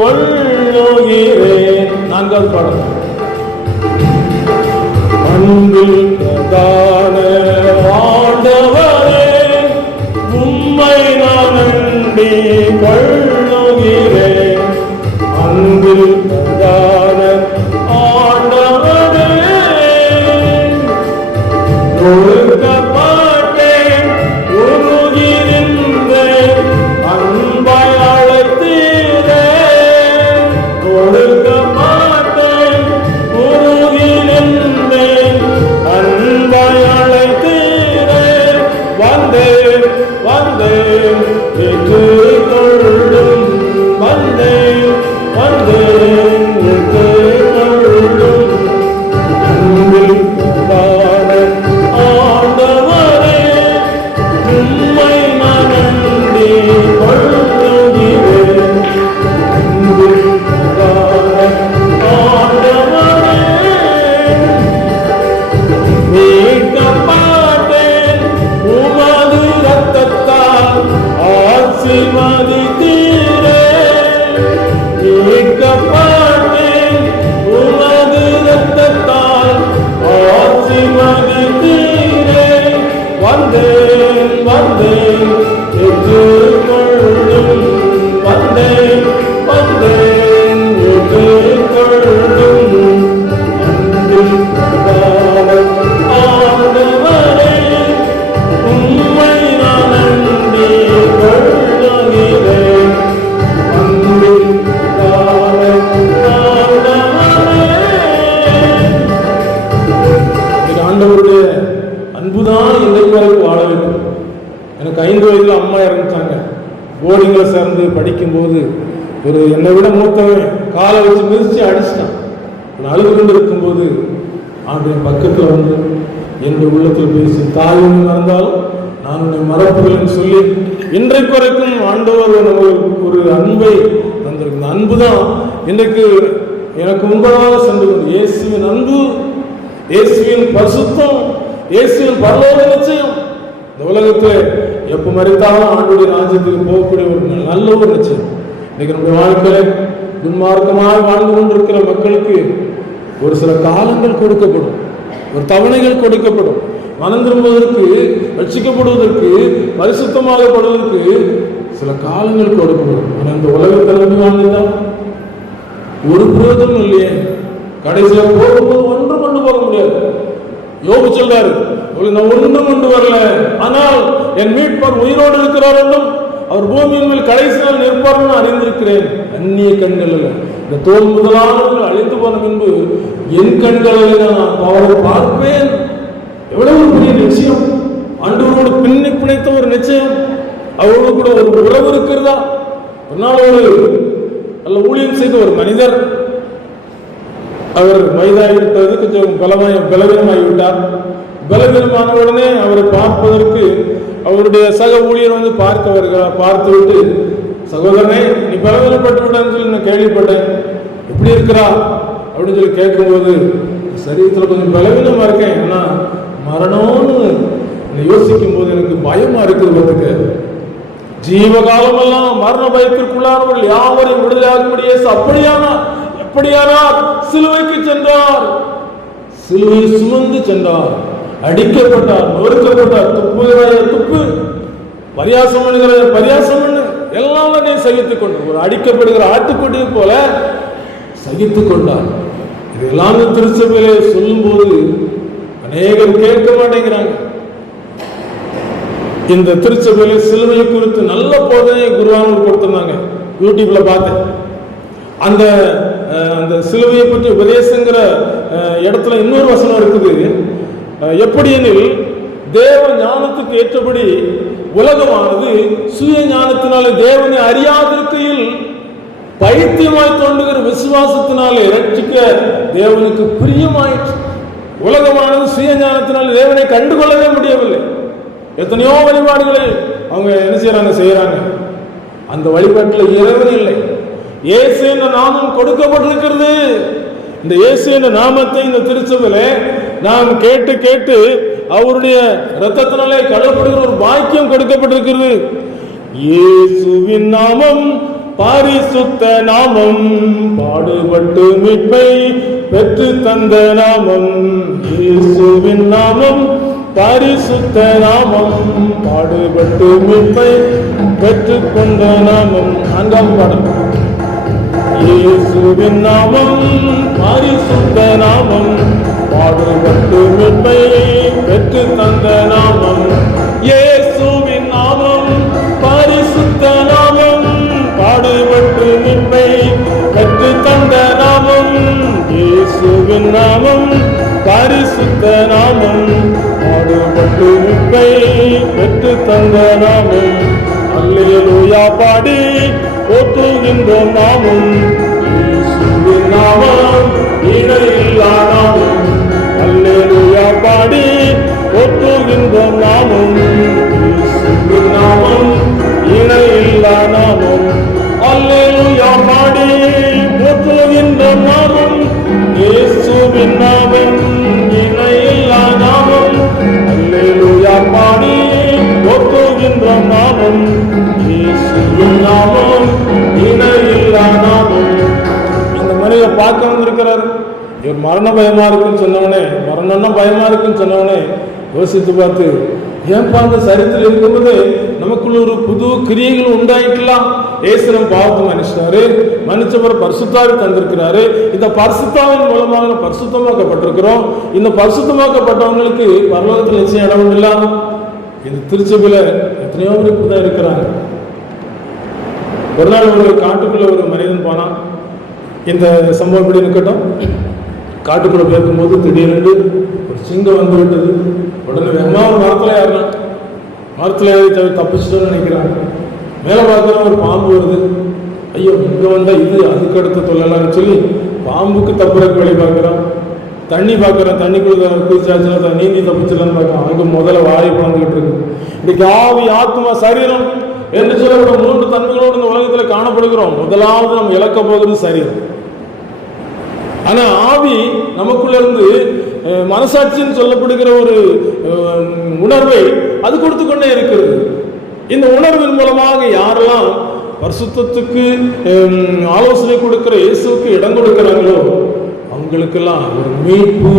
கொள்ளுகிறேன். 4வது பாடல். அன்பில் பிரதான ஆண்டவரே, உம்மை நான் அண்டி கொள்ளுகிறேன். அன்பில் பிரதான ஆண்டவரே, ஒழுக்கப்பட்டேன், உருகிருந்தேன், அன்பை அழைத்தீரே. ஒழுக்கப்பட்டேன், உருகிருந்தேன், அன்பை அழைத்தீரே. வந்தேன் வந்தேன் ஏற்றுக்கொள்ளும், வந்தேன் வந்தேன் ஏற்றுக்கொள்ளும். அன்பில் பிரதான ஆண்டவரே, உம்மை நான் அண்டி கொள்ளுகிறேன். அன்பில் பிரதான ஆண்டவரே, மீட்கப்பட்டேன் உமது இரத்தத்தால், ஆசீர்வதித்தீரே. மீட்கப்பட்டேன் உமது இரத்தத்தால், ஆசீர்வதித்தீரே. வந்தேன் வந்தேன் ஏற்றுக்கொள்ளும், வந்தேன் வந்தேன் ஏற்றுக்கொள்ளும். அன்பில் பிரதான ஆண்டவரே, உம்மை நான் அண்டி கொள்ளுகிறேன். அன்பில் பிரதான ஆண்டவரே. ஆண்டவருடைய அன்புதான் இன்றைக்கு வரைக்கும் வாழ வேண்டும். எனக்கு 5 வயதில் அம்மா இறந்துட்டாங்க. போர்டிங்கில் சேர்ந்து படிக்கும்போது ஒரு என்னை விட மூத்தவன் காலை வச்சு மிதிச்சு அடிச்சிட்டான். நான் அழுது கொண்டு இருக்கும்போது ஆண்டு பக்கத்தில் வந்து என்னுடைய உள்ளத்தில் பேசி, தாய் ஒன்று மறந்தாலும் நான் உன்னை மறப்புகள் சொல்லி இன்றைக்கு வரைக்கும் ஆண்டவர் ஒரு அன்பை தந்திருக்கு. இந்த அன்பு தான் இன்றைக்கு எனக்கு முன்பதாக சென்று கொண்டு இயேசுவின் அன்பு, இயேசுவின் பரிசுத்தம், இயேசுவின் பரலோக நிச்சயம். இந்த உலகத்தில் எப்ப மறித்தாலும் ஆண்டுடைய ராஜ்யத்துக்கு போகக்கூடிய ஒரு நல்ல ஒரு நிச்சயம். இன்னைக்கு நம்முடைய வாழ்க்கையில துன்மார்க்கமாக வாழ்ந்து கொண்டிருக்கிற மக்களுக்கு ஒரு சில காலங்கள் கொடுக்கப்படும், ஒரு தவணைகள் கொடுக்கப்படும். மனம் திரும்புவதற்கு, ரட்சிக்கப்படுவதற்கு, பரிசுத்தமாகப்படுவதற்கு சில காலங்கள் கொடுக்கப்படும். ஆனால் இந்த உலகத்தில் நம்பி வாழ்ந்துதான் ஒரு பிரயோஜனம் இல்லையே. கடைசியில் போகும்போது ஒன்றும் கொண்டு போக முடியாது. யோபு சொல்றாரு, நான் ஒன்றும் கொண்டு வரல, ஆனால் என் மீட்பர் உயிரோடு இருக்கிறார் என்றும் அவர் பூமியின் மேல் கடைசி நாள் நிற்பார் அறிந்திருக்கிறேன். அந்நிய கண்கள் அல்ல, இந்த தோல் முதலானவர்கள் அழிந்து போன பின்பு என் கண்களில் நான் அவரை பார்ப்பேன். எவ்வளவு பெரிய நிச்சயம்! ஆண்டவரோடு பின்னி பிணைத்த ஒரு நிச்சயம். அவரோடு கூட ஒரு உறவு இருக்கிறதா? ஒரு நாள் ஒரு நல்ல ஊழியம் செய்த ஒரு மனிதர், அவர் வயதாகிவிட்டது, கொஞ்சம் பலவீனமாகிவிட்டார். பலவீனமான உடனே அவரை பார்ப்பதற்கு அவருடைய சக ஊழியர் வந்து பார்க்க வருகிறார். பார்த்து விட்டு, சகோதரனே நீ பலவீனப்பட்டு விட்டான்னு சொல்லி நான் கேள்விப்பட்டேன், எப்படி இருக்கிறா அப்படின்னு சொல்லி கேட்கும்போது, சரீரத்தில் கொஞ்சம் பலவீனமா இருக்கேன், ஆனா மரணம்னு யோசிக்கும் போது எனக்கு பயமா இருக்கிறதுக்கு. ஜீவகாலமெல்லாம் மரண பயத்திற்குள்ளானவர்கள் யாவரையும் விடுதலையாகும்படியே எப்படியானார் சிலுவைக்கு சென்றார், சிலுவை சுமந்து சென்றார், அடிக்கப்பட்டார், நொறுக்கப்பட்டார், துப்பு பரியாசம் பண்ணுகிற பரியாசம் பண்ணு எல்லாம் நீ சகித்துக் கொண்டு ஒரு அடிக்கப்படுகிற ஆட்டுக்குட்டியை போல சகித்துக் கொண்டார். இதெல்லாம் திருச்சபையிலே சொல்லும் போது அநேகர் கேட்க மாட்டேங்கிறாங்க. இந்த திருச்சபையில சிலுவை குறித்து நல்ல போதனை குருவானவர் கொடுத்திருந்தாங்க, யூடியூப்ல பார்த்தேன். அந்த அந்த சிலுவையை பற்றி உபதேசங்கிற இடத்துல இன்னொரு வசனம் இருக்குது. எப்படி எனில், தேவ ஞானத்துக்கு ஏற்றபடி உலகமானது சுய ஞானத்தினாலே தேவனை அறியாதிருக்கையில் பைத்தியமாய் தோன்றுகிற விசுவாசத்தினாலே ரட்சிக்க தேவனுக்கு பிரியமாயிற்று. உலகமானது சுய ஞானத்தினாலே தேவனை கண்டுகொள்ளவே முடியவில்லை. எத்தனையோ வழிபாடுகளை அவங்க என்ன செய்யறாங்க. அந்த வழிபாட்டில் இறைவன் இல்லை. இயேசு என்ற நாமம் கொடுக்கப்பட்டிருக்கிறது. இந்த இயேசு என்ற நாமத்தை இந்த திருச்சபையில நாம் கேட்டு கேட்டு அவருடைய இரத்தத்தினாலே கழுவப்படுகிற ஒரு பாக்கியம் கொடுக்கப்பட்டிருக்கிறது. இயேசுவின் நாமம் பரிசுத்த நாமம், பாடுபட்டு மீட்பை பெற்று தந்த நாமம். இயேசுவின் நாமம் பரிசுத்த நாமம், பாடுபட்டு மீட்பை பெற்று கொண்ட நாமம். நான்காம் பாடம். இயேசுவின் நாமம் பரிசுத்த நாமம், பாடுபட்டு மீட்பை பெற்று தந்த நாமம். இயேசுவின் நாமம் பரிசுத்த நாமம், பாடுபட்டு மீட்பை பெற்று தந்த நாமம். இயேசுவின் நாமம் பரிசுத்த நாமம், பாடுபட்டு மீட்பை பெற்று தந்த நாமம். அல்லேலூயா பாடி போற்றுகின்றோம் நாமம். இயேசுவின் நாமம் இணையில்லா நாமம். அல்லேலூயா பாடி போற்றுகின்றோம் நாமம். இயேசுவின் நாமம் இணையில்லா நாமம். அல்லேலூயா பாடி போற்றுகின்றோம் நாமம். இயேசுவின் நாமம் இணையில்லா நாமம். அல்லேலூயா பாடி போற்றுகின்றோம் நாமம். இயேசுவின் நாமம் இணையில்லா நாமம். இந்த மனிதரை பார்க்க வந்திருக்கிறார். இவர் மரண பயமா இருக்குன்னு சொன்னவனே, மரணம்னா பயமா இருக்குன்னு சொன்னவனே யோசித்து பார்த்து, ஏன்பா அந்த சரித்திரம் இருக்கும்போது நமக்குள்ள ஒரு புது கிரியைகள் உண்டாயிக்கலாம். ஏசுரம் பாவத்தை மன்னிச்சவர் பரிசுத்தாவை தந்திருக்கிறாரு. இந்த பரிசுத்தாவின் மூலமாக பரிசுத்தமாக்கப்பட்டிருக்கிறோம். இந்த பரிசுத்தமாக்கப்பட்டவங்களுக்கு பரலோகத்தில் நிச்சயம் இடம் இல்லை. இந்த திருச்சபையில எத்தனையோ பேர் தான் இருக்கிறாங்க. ஒரு நாள் ஒரு காட்டுக்குள்ள ஒரு மனிதன் போனான். இந்த சம்பவம் எப்படி இருக்கட்டும், காட்டுக்குள்ள பேசும்போது திடீரென்று ஒரு சிங்கம் வந்து விட்டது. உடனே வேகமா ஒரு மரத்துல ஏறலாம். மரத்துல ஏறி தப்பிச்சுட்டோன்னு நினைக்கிறாங்க. மேலே பார்க்குற ஒரு பாம்பு வருது. ஐயோ இங்கே வந்தா இது அதுக்கு அடுத்த தொல்லலாம்னு சொல்லி பாம்புக்கு தப்புறக்கு வழி பார்க்குறான். தண்ணி பார்க்குறான், தண்ணிக்குள்ள குதிச்சாச்சுன்னா நீந்தி தப்பிச்சிடலான்னு பார்க்கலாம். அங்கே முதல்ல வாய் பிளந்துக்கிட்டு இருக்கு. இன்னைக்கு ஆவி ஆத்மா சரீரம் என்று சொல்லப்படும் 3 தன்மைகளோடு இந்த உலகத்தில் காணப்படுகிறோம். முதலாவது நம்ம இழக்க போகிறது சரீரம். ஆனா ஆவி நமக்குள்ள இருந்து மனசாட்சின்னு சொல்லப்படுகிற ஒரு உணர்வை அது கொடுத்து கொண்டே இருக்கிறது. இந்த உணர்வின் மூலமாக யாரெல்லாம் பரிசுத்தத்துக்கு ஆலோசனை கொடுக்கிற இயேசுக்கு இடம் கொடுக்கிறாங்களோ அவங்களுக்கெல்லாம் ஒரு மீட்பு.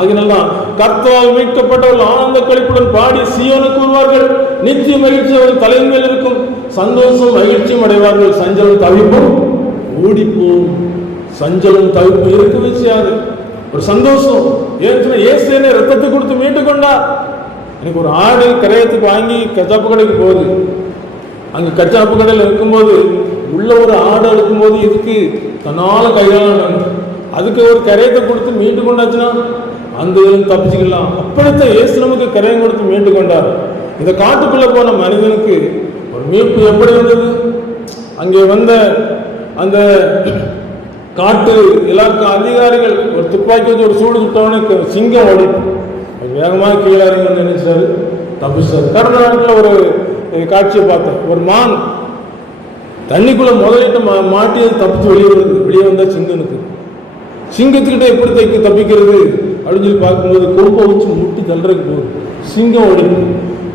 அதனால்தான் கர்த்தரால் மீட்கப்பட்டவர்கள் ஆனந்த களிப்புடன் பாடி சீயோனுக்கு வருவார்கள். நித்திய மகிழ்ச்சி அவர்கள் தலையின் மேல் இருக்கும். சந்தோஷம் மகிழ்ச்சியும் அடைவார்கள். சஞ்சலம் தவிப்பும் ஓடிப்போம். சஞ்சலம் தவிப்பு இருக்கவே செய்யாது. ஒரு சந்தோஷம். ஏன்னு இயேசுவினை ரத்தத்தை கொடுத்து மீட்டு கொண்டார். எனக்கு ஒரு ஆடு கரையத்துக்கு வாங்கி கச்சாப்பு கடைக்கு போகுது. அங்கே கச்சாப்பு கடையில் இருக்கும்போது உள்ள ஒரு ஆடு இருக்கும்போது இதுக்கு தன்னால கைகாலம் அதுக்கு ஒரு கரையத்தை கொடுத்து மீட்டு கொண்டாச்சுன்னா அந்த தப்பிச்சுக்கலாம். அப்படித்தான் இயேசு நமக்கு கரையம் கொடுத்து மீட்டு கொண்டார். இந்த காட்டுக்குள்ள போன மனிதனுக்கு ஒரு மீட்பு எப்படி வந்தது? அங்கே வந்த அந்த காட்டு இலாக்கா அதிகாரிகள் ஒரு துப்பாக்கி வச்சு ஒரு சூடு சுட்டவனுக்கு சிங்கம் ஓடிட்டு வேகமாக கீழே நினைச்சாரு, தப்பிச்சாரு. கர்நாடகத்தில் ஒரு காட்சியை பார்த்தேன். ஒரு மான் தண்ணிக்குள்ள முதலிட்டு மாட்டி தப்பிச்சு வெளியே வந்தா சிங்கத்துக்கிட்ட எப்படி தப்பிக்கிறது அப்படின்னு சொல்லி பார்க்கும்போது கொம்பை வச்சு முட்டி தள்ளுறதுக்கு போகுது. சிங்கம் ஓடிட்டு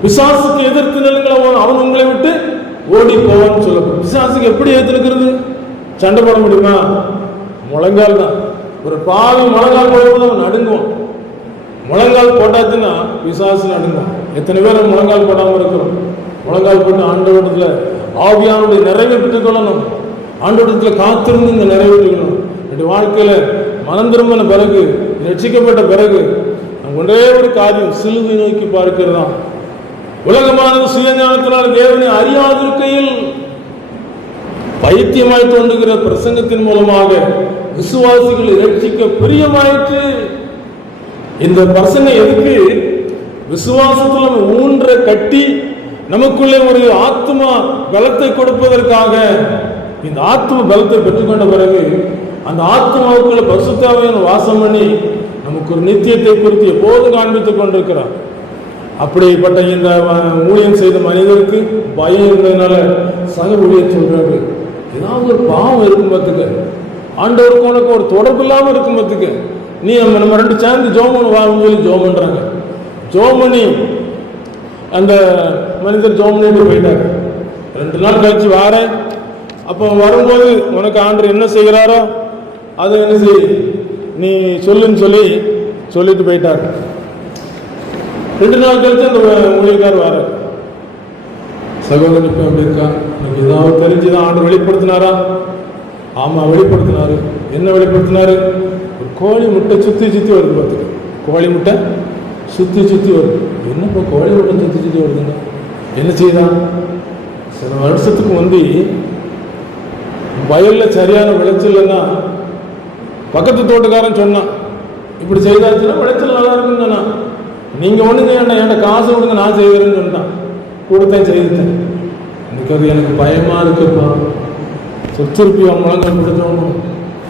பிசாசுக்கு எதிர்த்து நிலங்களை அவன் உங்களை விட்டு ஓடி போவான்னு சொல்லப்படும். பிசாசுக்கு எப்படி எதிர்க்கிறது? சண்டை போட முடியுமா? முழங்கால் தான். ஒரு பாவி முழங்கால் போடும்போது அவன் நடுங்குவான். முழங்கால் போட்டாச்சுன்னா பிசாசு நடுங்குவான். எத்தனை பேர் முழங்கால் போடாமல் இருக்கிறோம்? முழங்கால் போட்டு ஆண்டவரிடத்துல ஆவியானுடைய நிறைவை பெற்றுக் கொள்ளணும். ஆண்டவரிடத்துல காத்திருந்து இந்த நிறைவேற்றிக்கணும். என்னுடைய வாழ்க்கையில மனம் திரும்பின பிறகு, ரட்சிக்கப்பட்ட பிறகு ஒரே ஒரு காரியம், சிலுவை நோக்கி பார்க்கிறதா. உலகமானது சுயஞானத்தினால் தேவனை அறியாதிருக்கையில் பைத்தியமாய் தோன்றுகிற பிரசங்கத்தின் மூலமாக விசுவாசிகளை ரட்சிக்க பிரியமாயிற்று. இந்த பிரசங்கம் எதுக்கு? விசுவாசத்துல ஊன்ற கட்டி நமக்குள்ளே ஒரு ஆத்மா பலத்தை கொடுப்பதற்காக. இந்த ஆத்ம பலத்தை பெற்றுக்கொண்ட பிறகு அந்த ஆத்மாவுக்குள்ள பரிசுத்தாவியான வாசம் பண்ணி நமக்கு ஒரு நித்தியத்தை குறித்து எப்போதும் காண்பித்துக் கொண்டிருக்கிறார். அப்படிப்பட்ட இந்த ஊழியம் செய்த மனிதருக்கு பயம் இருந்ததுனால சக ஊழியர் சொல்றாரு, ஏதாவது ஒரு பாவம் இருக்கும் பார்த்துக்க, ஆண்டவருக்கு உனக்கு ஒரு தொடர்பு இல்லாமல் இருக்கும் பார்த்துக்க, நீ நம்ம 2 சேர்ந்து ஜோமன் வாங்கன்னு சொல்லி ஜோம் பண்றாங்க. ஜோமனி அந்த மனிதர் ஜோமனிட்டு போயிட்டாங்க. 2 நாள் கழிச்சு வாரேன். அப்போ வரும்போது உனக்கு ஆண்டவர் என்ன செய்கிறாரோ அதை என்ன செய், நீ சொல்லுன்னு சொல்லிட்டு போயிட்டார். 2 நாள் கழிச்சு அந்த ஊழியக்கார் வார, சகோதரன் இப்போ எப்படி இருக்கா, எனக்கு ஏதாவது தெரிஞ்சுதான் ஆண்டவர் வெளிப்படுத்தினாரா? ஆமா வெளிப்படுத்தினாரு. என்ன வெளிப்படுத்தினாரு? ஒரு கோழி முட்டை சுத்தி வருது பார்த்துக்க. கோழி முட்டை சுத்தி வருது. என்னப்பா கோழி முட்டை சுத்தி வருதுங்க? என்ன செய்தான்? சில வருஷத்துக்கு முந்தி வயல்ல சரியான விளைச்சல்னா பக்கத்து தோட்டக்காரன் சொன்னான், இப்படி செய்தாச்சுன்னா விளைச்சல் நல்லா இருக்குன்னு சொன்னான். நீங்க ஒண்ணுங்க என்கிட்ட காசு கொடுங்க, நான் செய்கிறேன்னு சொன்னான். கொடுத்தேன், செய்துட்டேன். இன்னைக்கு அது எனக்கு பயமா இருக்குப்பா. திருப்பி அவன் முழங்கால் பிடிச்சவனும்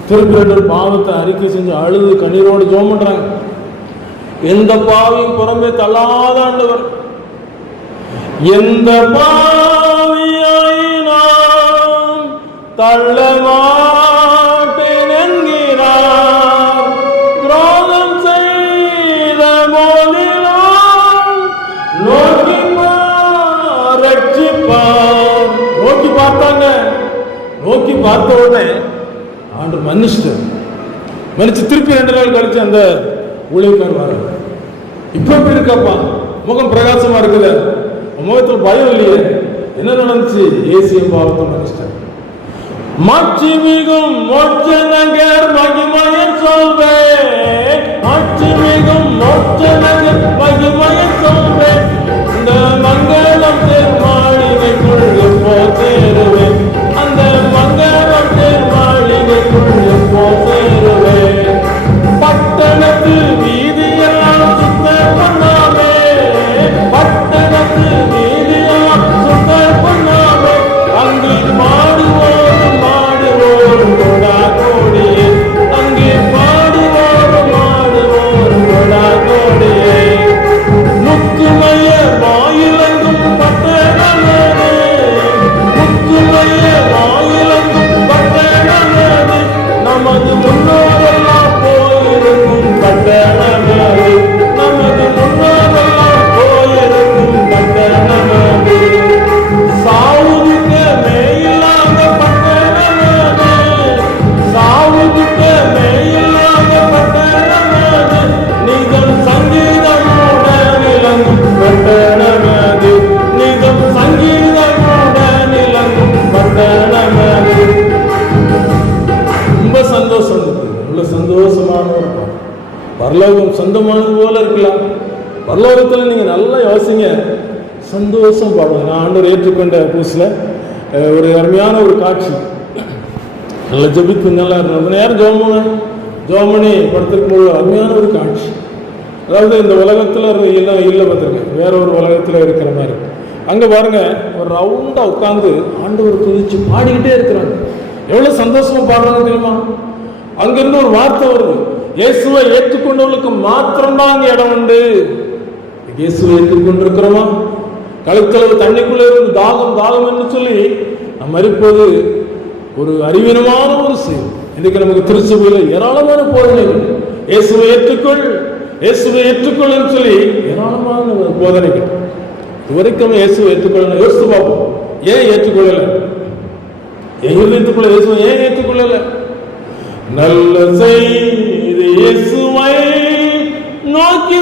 திருப்பி 2 பாவத்தை அறிக்கை செஞ்சு அழுது கண்ணீரோடு ஜோம் பண்றாங்க. எந்த பாவியும் புறம்பே தள்ளாத ஆண்டவர், எந்த பாவியாயினாம் தள்ள மாட்டேன் என்கிறார். துரோகம் செய்த போதினால் நோக்கி ரட்சிப்பார். நோக்கி பார்த்தாங்க. நோக்கி பார்த்த உடனே ஆண்டு மன்னிச்சு திருப்பி 2 நாள் கழிச்சு அந்த ஊழியக்கார் வர, இப்ப எப்படி இருக்காப்பா, முகம் பிரகாசமா இருக்குது, முகத்துல பயம் இல்லையே, என்ன நடந்துச்சு? ஏசிய பாவத்தை மன்னிச்சிட்டார். மாட்சி மிகும் மோட்ச நகர் மகிமையை சொல்வேன், மாட்சி மிகும் மோட்ச நகர் மகிமையை சொல்வேன், இந்த மங்களம் மாளிகைக்குள் எப்போ சேருவேன், அந்த மங்களம் மாளிகைக்குள் எப்போ சேருவேன், பட்டணத்து வீதியெல்லாம் சுத்த பண்ணாமே, பட்டணத்து வீதியெல்லாம் சுத்த பண்ணாமே, அங்கு மாடுவோரும் கொடா கோடியே, அங்கே மாடுவோரும் கொடா கோடியே, முத்து பரலோகம் சொந்தமானது போல இருக்கலாம். பரலோகத்தில் நீங்கள் நல்லா யோசிங்க, சந்தோஷம் பாடுங்க. நான் ஆண்டவர் ஏற்றுக்கொண்ட புதுசில் ஒரு அருமையான ஒரு காட்சி, நல்லா ஜபித்து நல்லா இருந்தது. நேரம் ஜோமணி படத்திற்கு போது அருமையான ஒரு காட்சி. அதாவது இந்த உலகத்தில் எல்லாம் இல்லை பார்த்துருக்கேன், வேற ஒரு உலகத்தில் இருக்கிற மாதிரி. அங்கே பாருங்க, ஒரு ரவுண்டாக உட்காந்து ஆண்டவர் துதிச்சு பாடிக்கிட்டே இருக்கிறாங்க. எவ்வளோ சந்தோஷமா பாடுறாங்க தெரியுமா? அங்கிருந்து ஒரு வார்த்தை வருது, இயேசுவை ஏற்றுக்கொண்டவர்களுக்கு மாத்திரம்தான் அங்கே இடம் உண்டு. இயேசுவை ஏற்றுக்கொண்டிருக்கிறோமா? கழுத்தளவு தண்ணிக்குள்ளே இருந்து தாகம் என்று சொல்லி நம்ம மறிப்பது ஒரு அறிவீனமான ஒரு செயல். இன்னைக்கு நமக்கு திருச்சபையில் ஏராளமான போதனைகள், இயேசுவை ஏற்றுக்கொள் என்று சொல்லி ஏராளமான போதனைகள். இதுவரைக்கும் இயேசுவை ஏற்றுக்கொள்ளணும். யோசித்து பார்ப்போம், ஏன் ஏற்றுக்கொள்ளல? என் இதயத்துக்குள்ள இயேசுவை ஏன் ஏற்றுக்கொள்ளல? நல்ல செய்தி இயேசுவை நோக்கி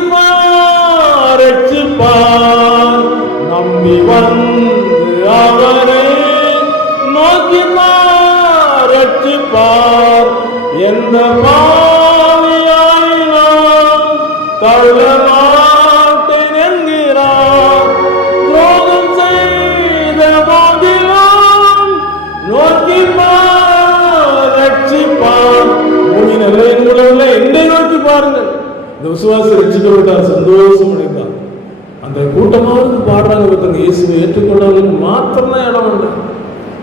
ரட்சிப்பார், நம்பி வந்து அவரை நோக்கி ரட்சிப்பார். எந்த பாவியாய் நாம் தள்ள மாட்டேன் என்கிறார். துரோகம் செய்த போதிலும் நோக்கி ரட்சிப்பார். என்னை நோக்கி பாருங்கள். இந்த விசுவாசம் ரட்சிக்கப்பட்டார், சந்தோஷம் அடைந்தார். அந்த கூட்டமாவது பாடுறாங்க பார்த்தீங்க, இயேசுவை ஏற்றுக்கொண்டவர்களுக்கு மாத்திரம்தான் இடம் உண்டு.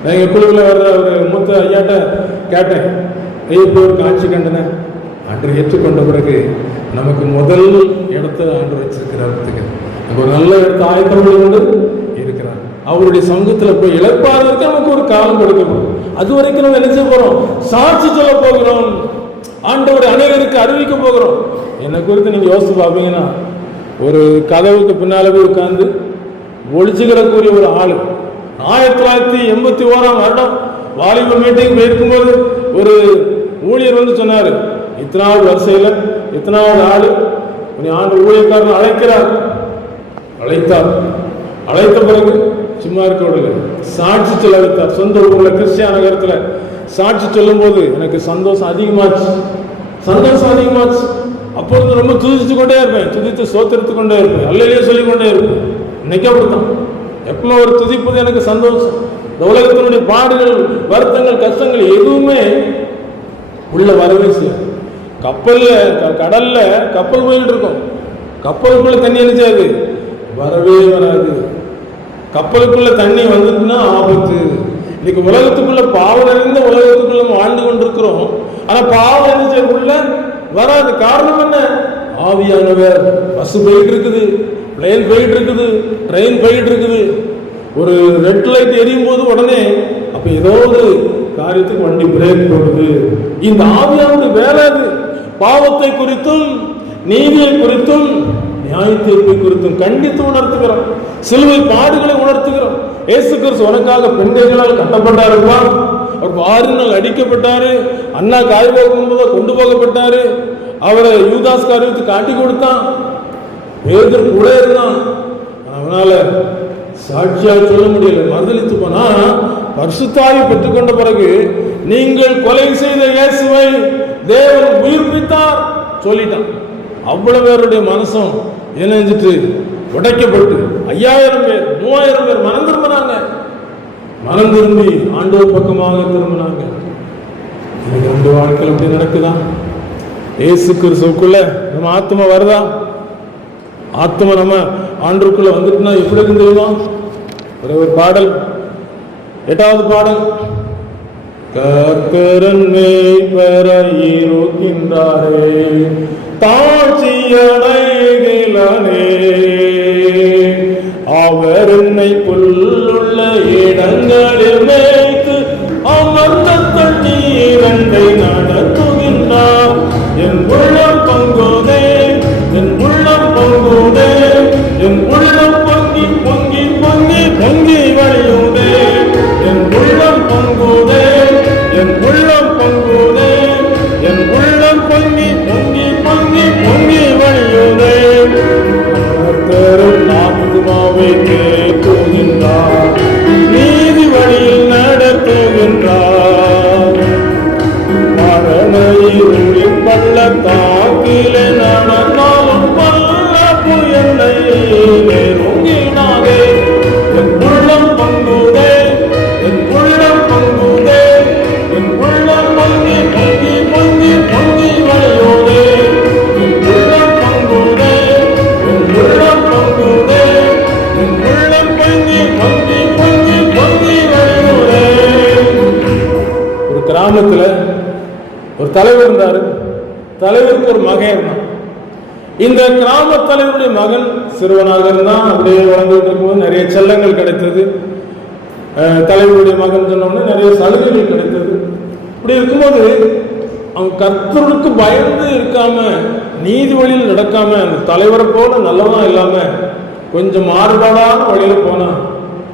நான் எங்கள் குழுவில் வர்ற ஒரு மூத்த ஐயாட்ட கேட்டேன், போய் ஒரு காட்சி கண்டன. ஆண்டவர் ஏற்றுக்கொண்ட பிறகு நமக்கு முதல் இடத்த ஆண்டவர் வச்சிருக்கிறதுக்கு ஒரு நல்ல இடத்த ஆயத்தம் கொண்டு இருக்கிறார். அவருடைய சமூகத்தில் போய் இழப்பாதற்கு நமக்கு ஒரு காலம் கொடுக்கப்படும். அது வரைக்கும் நம்ம நினைச்ச போறோம், சாட்சி சொல்ல போகிறோம், ஆண்டவரை அநேகருக்கு அறிவிக்க போகிறோம். என்னை குறித்து நீங்க யோசிச்சு பார்ப்பீங்கன்னா, ஒரு கதவுக்கு பின்னால போய் உட்கார்ந்து ஒளிச்சுக்கிடக்கூடிய ஒரு ஆளு 1981 வருடம் வாலிப மீட்டிங் போயிருக்கும்போது ஒரு ஊழியர் வந்து சொன்னாரு, இத்தனாவது வரிசையில இத்தனாவது ஆளு ஆண்டு ஊழியக்காரன் அழைத்த பிறகு சும்மா இருக்க விடல, சாட்சி சொல்ல வைத்தார். சொந்த ஊர்ல கிறிஸ்டியா நகரத்துல சாட்சி சொல்லும் போது எனக்கு சந்தோஷம் அதிகமாச்சு. அப்பொழுது ரொம்ப துதிச்சு கொண்டே இருப்பேன், துதித்து சோத்திரித்து கொண்டே இருப்பேன், அல்லையே சொல்லிக் கொண்டே இருப்பேன். இன்னைக்கு அப்படித்தான், எப்பவுமே ஒரு துதிப்பது எனக்கு சந்தோஷம். இந்த உலகத்தினுடைய பாடுகள், வருத்தங்கள், கஷ்டங்கள் எதுவுமே உள்ள வரவே செய்யும். கடல்ல கப்பல் போயிட்டு இருக்கும், கப்பலுக்குள்ள தண்ணி அடிச்சாது வரவே வராது. கப்பலுக்குள்ள தண்ணி வந்துட்டுன்னா ஆபத்து. இன்னைக்கு உலகத்துக்குள்ள பாவம் நிறைந்த உலகத்துக்குள்ள வாழ்ந்து கொண்டிருக்கிறோம். ஆனா பாவம் நினைச்சதுக்குள்ள வராது. காரணம் என்ன? ஆவியானவர். பஸ் போயிட்டு இருக்குது, பிளேன் போயிட்டு இருக்குது, ட்ரெயின் போயிட்டு இருக்குது. ஒரு ரெட் லைட் எரியும் போது உடனே அப்ப ஏதோ ஒரு காரியத்துக்கு வண்டி பிரேக் போடுது. இந்த ஆவியானவர் வேலை அது. பாவத்தை குறித்தும் நீதியை குறித்தும் நியாய தீர்ப்பை குறித்தும் கண்டித்து உணர்த்துகிறோம். சிலுவை பாடுகளை உணர்த்துகிறோம். இயேசு கிறிஸ்து உனக்காக பெண்களால் கட்டப்பட்டாருப்பா, அவர் 6 நாள் அடிக்கப்பட்டாரு, அண்ணா காய் போகும்போது கொண்டு போகப்பட்டாரு, அவரை யூதாஸ் காரியத்தை காட்டி கொடுத்தான், பேதுரு கூட இருந்தான். அதனால சாட்சியாக சொல்ல முடியல, மறுதலித்து போனா. பரிசுத்தாவி பெற்றுக்கொண்ட பிறகு நீங்கள் கொலை செய்த இயேசுவை தேவன் உயிர்ப்பித்தார் சொல்லிட்டான். அவ்வளவு பேருடைய மனசும் இணைஞ்சிட்டு உடைக்கப்பட்டு 5000 பேர் 3000 பேர் மனம் திரும்பி ஆண்டவர் பக்கமாக திரும்பினாங்க. இது ரெண்டு வாழ்க்கையில் அப்படி நடக்குதா? இயேசு கிறிஸ்துவுக்குள்ள நம்ம ஆத்மா வருதா? ஆத்மா நம்ம ஆண்டவருக்குள்ள வந்துட்டுனா எப்படி இருக்கு தெரியுமா? ஒரு பாடல், 8வது பாடல், கர்த்தரன் மேய்ப்பராய் இருக்கின்றாரே தாழ்ச்சியடைகிலனே, அவர் என்னை புல்லுள்ள இடங்களில் மேய்த்து அமர்ந்த தண்ணீரண்டை நடத்துகின்றார். என் உள்ளம் பொங்குதே, என் உள்ளம் பொங்குதே, என் உள்ளம் பொங்கி பொங்கி பொங்கி பொங்கி வழியுதே, என் உள்ளம் பொங்குதே, என் உள்ளம் பொங்குதே, என் உள்ளம் பொங்கி பொங்கி பொங்கி பொங்கி வழியுதே. கர்த்தரும் ஆத்துமாவை தேற்றுகின்றார், நீதி வழியில் நடத்துகின்றார். மரண இருளின் பள்ளத்தாக்கிலே ஒரு தலைவர் இருந்தாரு. தலைவருக்கு ஒரு மகன் இருந்தான். இந்த கிராம தலைவருடைய மகன் சிறுவனாக இருந்தான். அப்படியே வளர்ந்துட்டு இருக்கும்போது நிறைய செல்லங்கள் கிடைத்தது. தலைவருடைய மகன் சொன்னோம்னா நிறைய சலுகைகள் கிடைத்தது. இப்படி இருக்கும்போது அவன் கர்த்தருக்கு பயந்து இருக்காம, நீதி வழியில் நடக்காம, அந்த தலைவரை போல நல்லவனா இல்லாம கொஞ்சம் மாறுபாடான வழியில போனா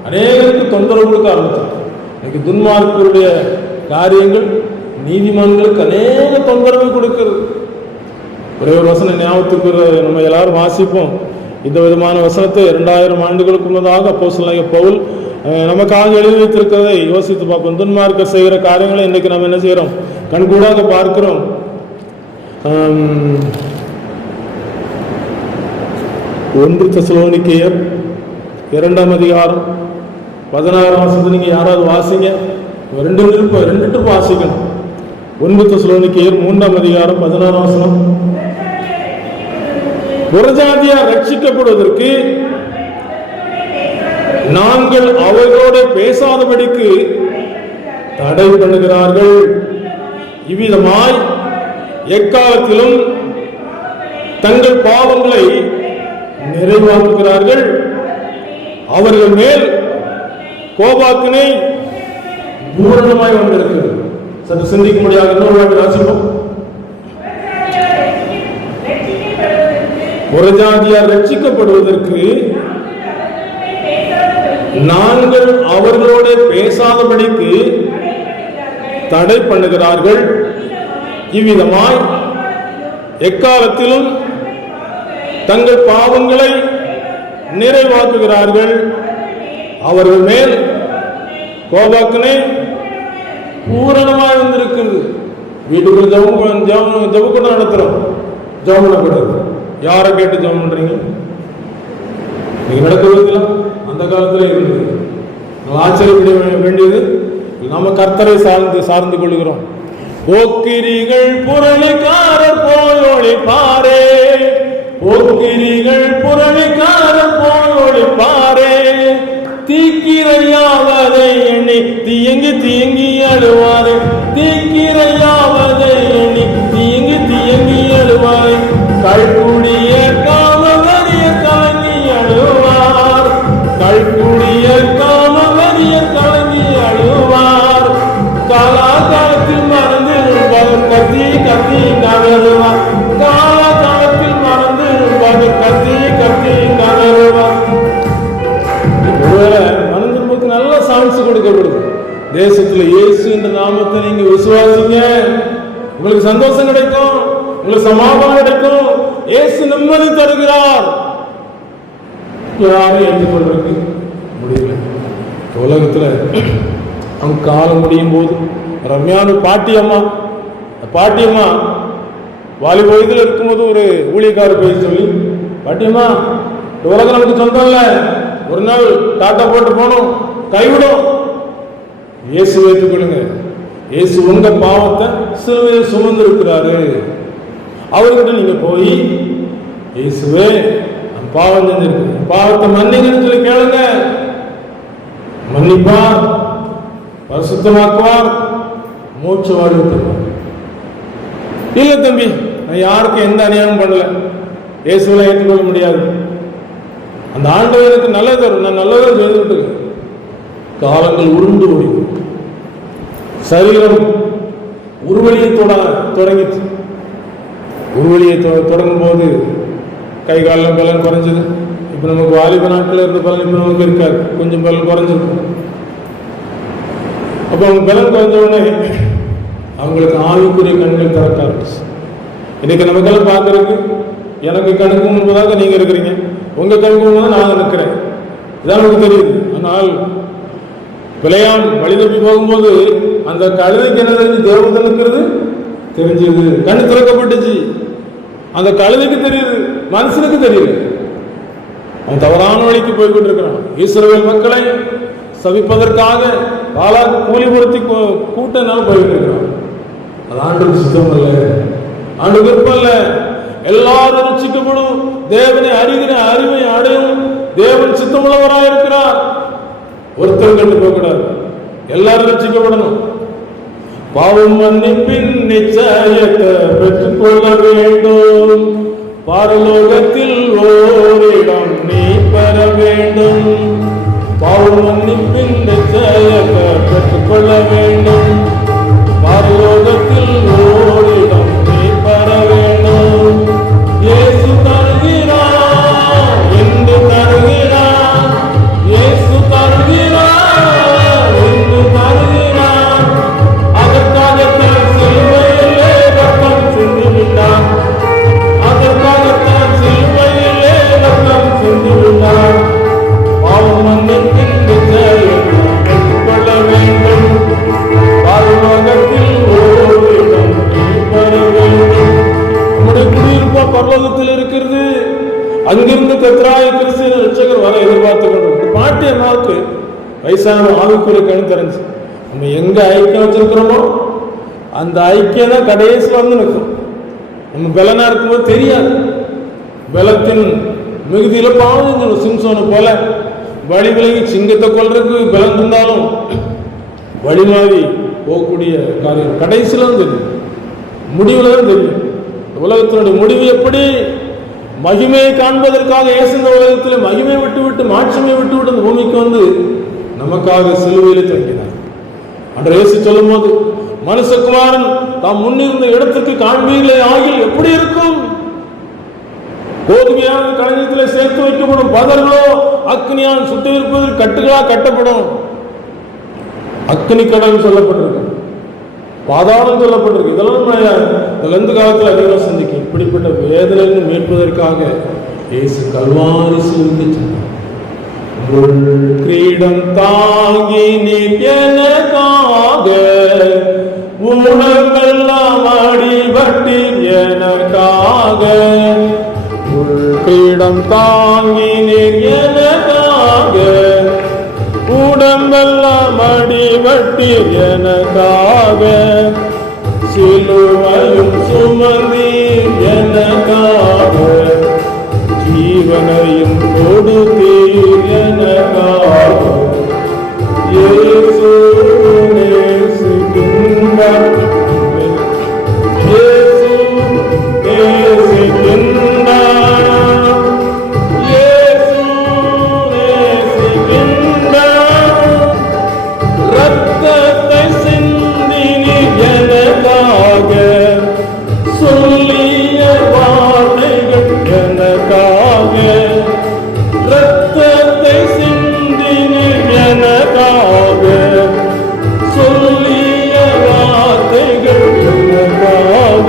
அநேகருக்கு தொந்தரவு கொடுக்க ஆரம்பிச்சான். இன்னைக்கு துன்மார்க்கருடைய காரியங்கள் நீதிமான்களுக்கு அநேக தொந்தரவு கொடுக்கிறது. ஒரே ஒரு வசனம் ஞாபகத்துக்கு நம்ம எல்லாரும் வாசிப்போம். இந்த விதமான வசனத்தை 2000 ஆண்டுகளுக்கு முன்னதாக அப்போஸ்தலனாகிய பவுல் நமக்காக எழுதி வைத்திருக்கிறதை யோசித்து பார்ப்போம். துன்மார்க்கர் செய்கிற காரியங்களை இன்னைக்கு நம்ம என்ன செய்யறோம்? கண்கூடாக பார்க்கிறோம். 1 தெசலோனிக்கேயர் 2ஆம் அதிகாரம் 16ஆம் வசனத்தை நீங்க யாராவது வாசிங்க. 2 ட்ரிப் வாசிக்கணும். 1 தெசலோனிக்கேயர் 3ஆம் அதிகாரம் 16ஆம் வசனம். புறஜாதியார் ரட்சிக்கப்படுவதற்கு நாங்கள் அவர்களோடு பேசாதபடிக்கு தடை பண்ணுகிறார்கள். இவ்விதமாய் எக்காலத்திலும் தங்கள் பாவங்களை நிறைவாக்குகிறார்கள். அவர்கள் மேல் கோபாக்கினை பூரணமாய் வந்திருக்கிறது. சற்று சிந்திக்க முடியாது. இன்னொரு வாசிப்போம். புறஜாதியார் ரட்சிக்கப்படுவதற்கு நாங்கள் அவர்களோடு பேசாதபடிக்கு தடை பண்ணுகிறார்கள். இவ்விதமாய் எக்காலத்திலும் தங்கள் பாவங்களை நிறைவாக்குகிறார்கள். அவர்கள் மேல் கோபாக்கினை பூரணமாய் வந்திருக்கிறது. வீட்டுக்குள்ள ஜபக்கூடம் நடத்துறோம். ஜபம் பண்ணக்கூடாது. யாரை கேட்டு ஜபம் பண்றீங்க? நீங்க நடக்கிறதுல அந்த காலத்துல இருந்தது. ஆச்சரியப்பட வேண்டியது நம்ம கர்த்தரை சார்ந்து கொள்கிறோம். போக்கிரிகள் புரளிக்காரர் போயொளி பாரே, போக்கிரிகள் புரளிக்காரர் போயொளி பாரே, தீக்கிரையாவதை எண்ணி தீயங்கி அழுவாரே, தீக்கிரையாவதை எண்ணி தீயங்கி அழுவாரே, கல்குடிய காமவரிய கலங்கி அழுவார், கல்குடிய காமவரிய கலங்கி அழுவார், காலாகாலத்தில் மறந்து கத்தி நகருவார், காலாகாலத்தில் மறந்து கத்தி நகருவார். மனதிற்கு நல்ல சான்ஸ் கொடுக்கப்படுது. தேசத்துல இயேசு என்ற நாமத்தை நீங்க விசுவாசிங்க, உங்களுக்கு சந்தோஷம் கிடைக்கும், உங்களுக்கு சமாதானம் கிடைக்கும். இயேசு நிம்மதி தருகிறார். யாரும் ஏற்றுக்கொள்றதுக்கு முடியல. உலகத்துல அவங்க காலம் முடியும் போது ரம்யான பாட்டியம்மா வாலி வயதில் இருக்கும்போது ஒரு ஊழியக்காரர் போய் சொல்லி, பாட்டியம்மா உலகம் நமக்கு சொந்தம் இல்ல, ஒரு நாள் டாட்டா போட்டு போனோம், கைவிடும், இயேசு ஏற்றுக்கொள்ளுங்க. இயேசு உங்க பாவத்தை சிலுவையில் சுமந்து இருக்கிறாரு. அவர்கிட்ட நீங்க போய், இயேசுவே பாவம் செஞ்சிருக்கு, பாவத்தை மன்னிங்கன்னு சொல்லி கேளுங்க. மன்னிப்பார், பரிசுத்தமாக்குவார், மோட்ச வாழ்வு தருவார். இல்ல தம்பி, நான் யாருக்கும் எந்த அநியாயம் பண்ணல, இயேசுவை ஏற்றுக்கொள்ள முடியாது, அந்த ஆண்டவர் எனக்கு நல்லது தரும், நான் நல்லதாக செய்து. காலங்கள் உருண்டு ஓடிது. சரீரம் உருவலியை தொடங்கிச்சு. உருவலியை தொடங்கும் போது கை காலில் பலன் குறைஞ்சது. இப்போ நமக்கு வாலிப நாட்கள் இருந்த பலன் இப்போ நமக்கு இருக்காது, கொஞ்சம் பலன் குறைஞ்சிருக்கும். அப்போ அவங்க பலன் குறைஞ்ச உடனே அவங்களுக்கு ஆவிக்குரிய கண்கள் திறக்க ஆரம்பிச்சு. இன்னைக்கு நமக்கெல்லாம் பார்க்கறதுக்கு எனக்கு கணக்கு முன்பதாக நீங்க இருக்கிறீங்க, உங்க கணக்கு முன்பதாக நான் இருக்கிறேன், இதான் நமக்கு தெரியுது. ஆனால் பிழையாம் வழி தப்பி போகும்போது அந்த கழுதைக்கு என்ன தெரிஞ்சு, தேவதன் இருக்கிறது தெரிஞ்சது, கண்ணு திறக்கப்பட்டுச்சு. அந்த கழுதைக்கு தெரியுது, மனுஷனுக்கு தெரியல. அவன் தவறான வழிக்கு போய்கிட்டு இருக்கிறான். இஸ்ரவேல் மக்களை சபிப்பதற்காக பாலாக்கு கூலி பொருத்தி கூட்டனால போய்கிட்டு இருக்கிறான். அது ஆண்டுக்கு சுத்தம் அல்ல, ஆண்டு விருப்பம் அல்ல. எல்லாரும் ரட்சிக்கப்படும், தேவனை அறிகிற அறிவை அடையும், தேவன் சித்தமுள்ளவராயிருக்கிறார். ஒருத்தர் கண்டு போகக்கூடாது, எல்லாரும் ரட்சிக்கப்படணும். பாவம் மன்னிப்பின் நிச்சயத்தை பெற்றுக்கொள்ள வேண்டும். பரலோகத்தில் ஓரிடம் நீ பெற வேண்டும். பாவம் மன்னிப்பின் நிச்சயத்தை பெற்றுக்கொள்ள வேண்டும். பரலோகத்தில் ஓரிடம் நீ பெற வேண்டும். இயேசு தருகிறார், என்று தருகிறார். இயேசு தருகிறார், என்று தருகிறார். அதற்காகத்தான் சிலுவையிலே ரத்தம் சிந்திவிட்டார். அதற்காகத்தான் சிலுவையிலே ரத்தம் சிந்திவிட்டார். பாவம் மன்னிப்பின் நிச்சயத்தை பெற்றுக்கொள்ள வேண்டும். பரலோகத்தில் ஓரிடம் நீ பெற வேண்டும். நம்முடைய குடியிருப்பா பரலோகத்தில் இருக்கிறது. அங்கிருந்து கர்த்தராய கிறிஸ்து ரட்சகர் வர எதிர்பார்த்து கொண்டிருக்கு. பாட்டு என்னாக்கு வயசான ஆவிக்குரிய கண் தெரிஞ்சு நம்ம எங்க ஐக்கியம் வச்சிருக்கிறோமோ அந்த ஐக்கியம் தான் கடைசியில் வந்து நிற்கும். நம்ம பலனா இருக்கும்போது தெரியாது. பலத்தின் மிகுதியில பாவம் சிம்சோனை போல வழி விலகி சிங்கத்தை கொல்றதுக்கு பலம் இருந்தாலும் வழி மாறி போகக்கூடிய காரியம் கடைசியில தான் தெரியும், முடிவுல தான் தெரியும். உலகத்தினுடைய முடிவு எப்படி? மகிமையை காண்பதற்காக இயேசு இந்த உலகத்தில் மகிமையை விட்டு மாட்சிமையை விட்டு அந்த பூமிக்கு வந்து நமக்காக சிலுவையிலே தங்கினார். அன்று இயேசு சொல்லும் போது மனுஷகுமாரன் தாம் முன்னிருந்த இடத்துக்கு காண்பீர்களே ஆகில் எப்படி இருக்கும்? கோதுமையான களஞ்சியத்தில் சேர்த்து வைக்கப்படும் பதர்களோ அக்னியால் சுட்டு இருப்பதில் கட்டுகளா கட்டப்படும். அக்னி கடல் சொல்லப்பட்டிருக்கு, பாதாளம் சொல்லப்பட்டிருக்கு. இதெல்லாம் இந்த காலத்தில் அதிகம் சந்திக்கும். இப்படிப்பட்ட வேதனையிலிருந்து மீட்பதற்காக இயேசு கல்வாரி சிலுவைக்கு சென்றார். கிரீடம் தாங்கி நீர் எனக்காக உணவெல்லாம் அடிபட்டி எனக்காக. கிரீடம் தாங்கி நீர் எனக்காக உடம்பெல்லாம் அடிபட்டி எனக்காக. சிலுவையும் சுமந்தி எனக்காக ஜீவனையும் கொடுத்தீர் எனக்காக. இயேசு நேசிக்கின்றார், இயேசு நேசிக்கின்றார், இயேசு நேசிக்கின்றார். ரத்தத்தை சிந்தினீர் எனக்காக, சொல்லிய வார்த்தைகள் எனக்காக. ரத்தத்தை சிந்தினீர் எனக்காக, சொல்லிய வார்த்தைகள் எனக்காக.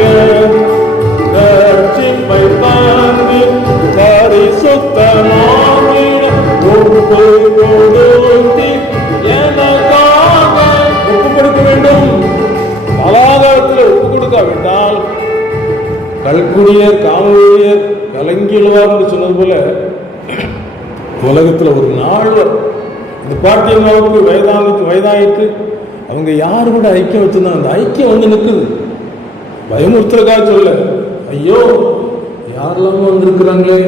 ரட்சிப்பை தாண்டி பரிசுத்தமாகிட ஒப்பு கொடுத்தி எனக்காக. ஒப்பு கொடுக்க வேண்டும். பலாகாலத்தில் ஒப்பு கொடுக்காவிட்டால் கல்குடியர் காவலியர் கலங்கிடுவார் என்று சொன்னது போல உலகத்தில் ஒரு நாள் இந்த பாட்டியம்மாவுக்கு வயதாயிட்டு அவங்க யாரு கூட ஐக்கியம் வச்சிருந்தாங்க. அந்த ஐக்கியம் வந்து நிற்குது. பயமுறுத்துறக்காக சொல்ல, ஐயோ யாரெல்லாம் வந்திருக்கிறாங்களே,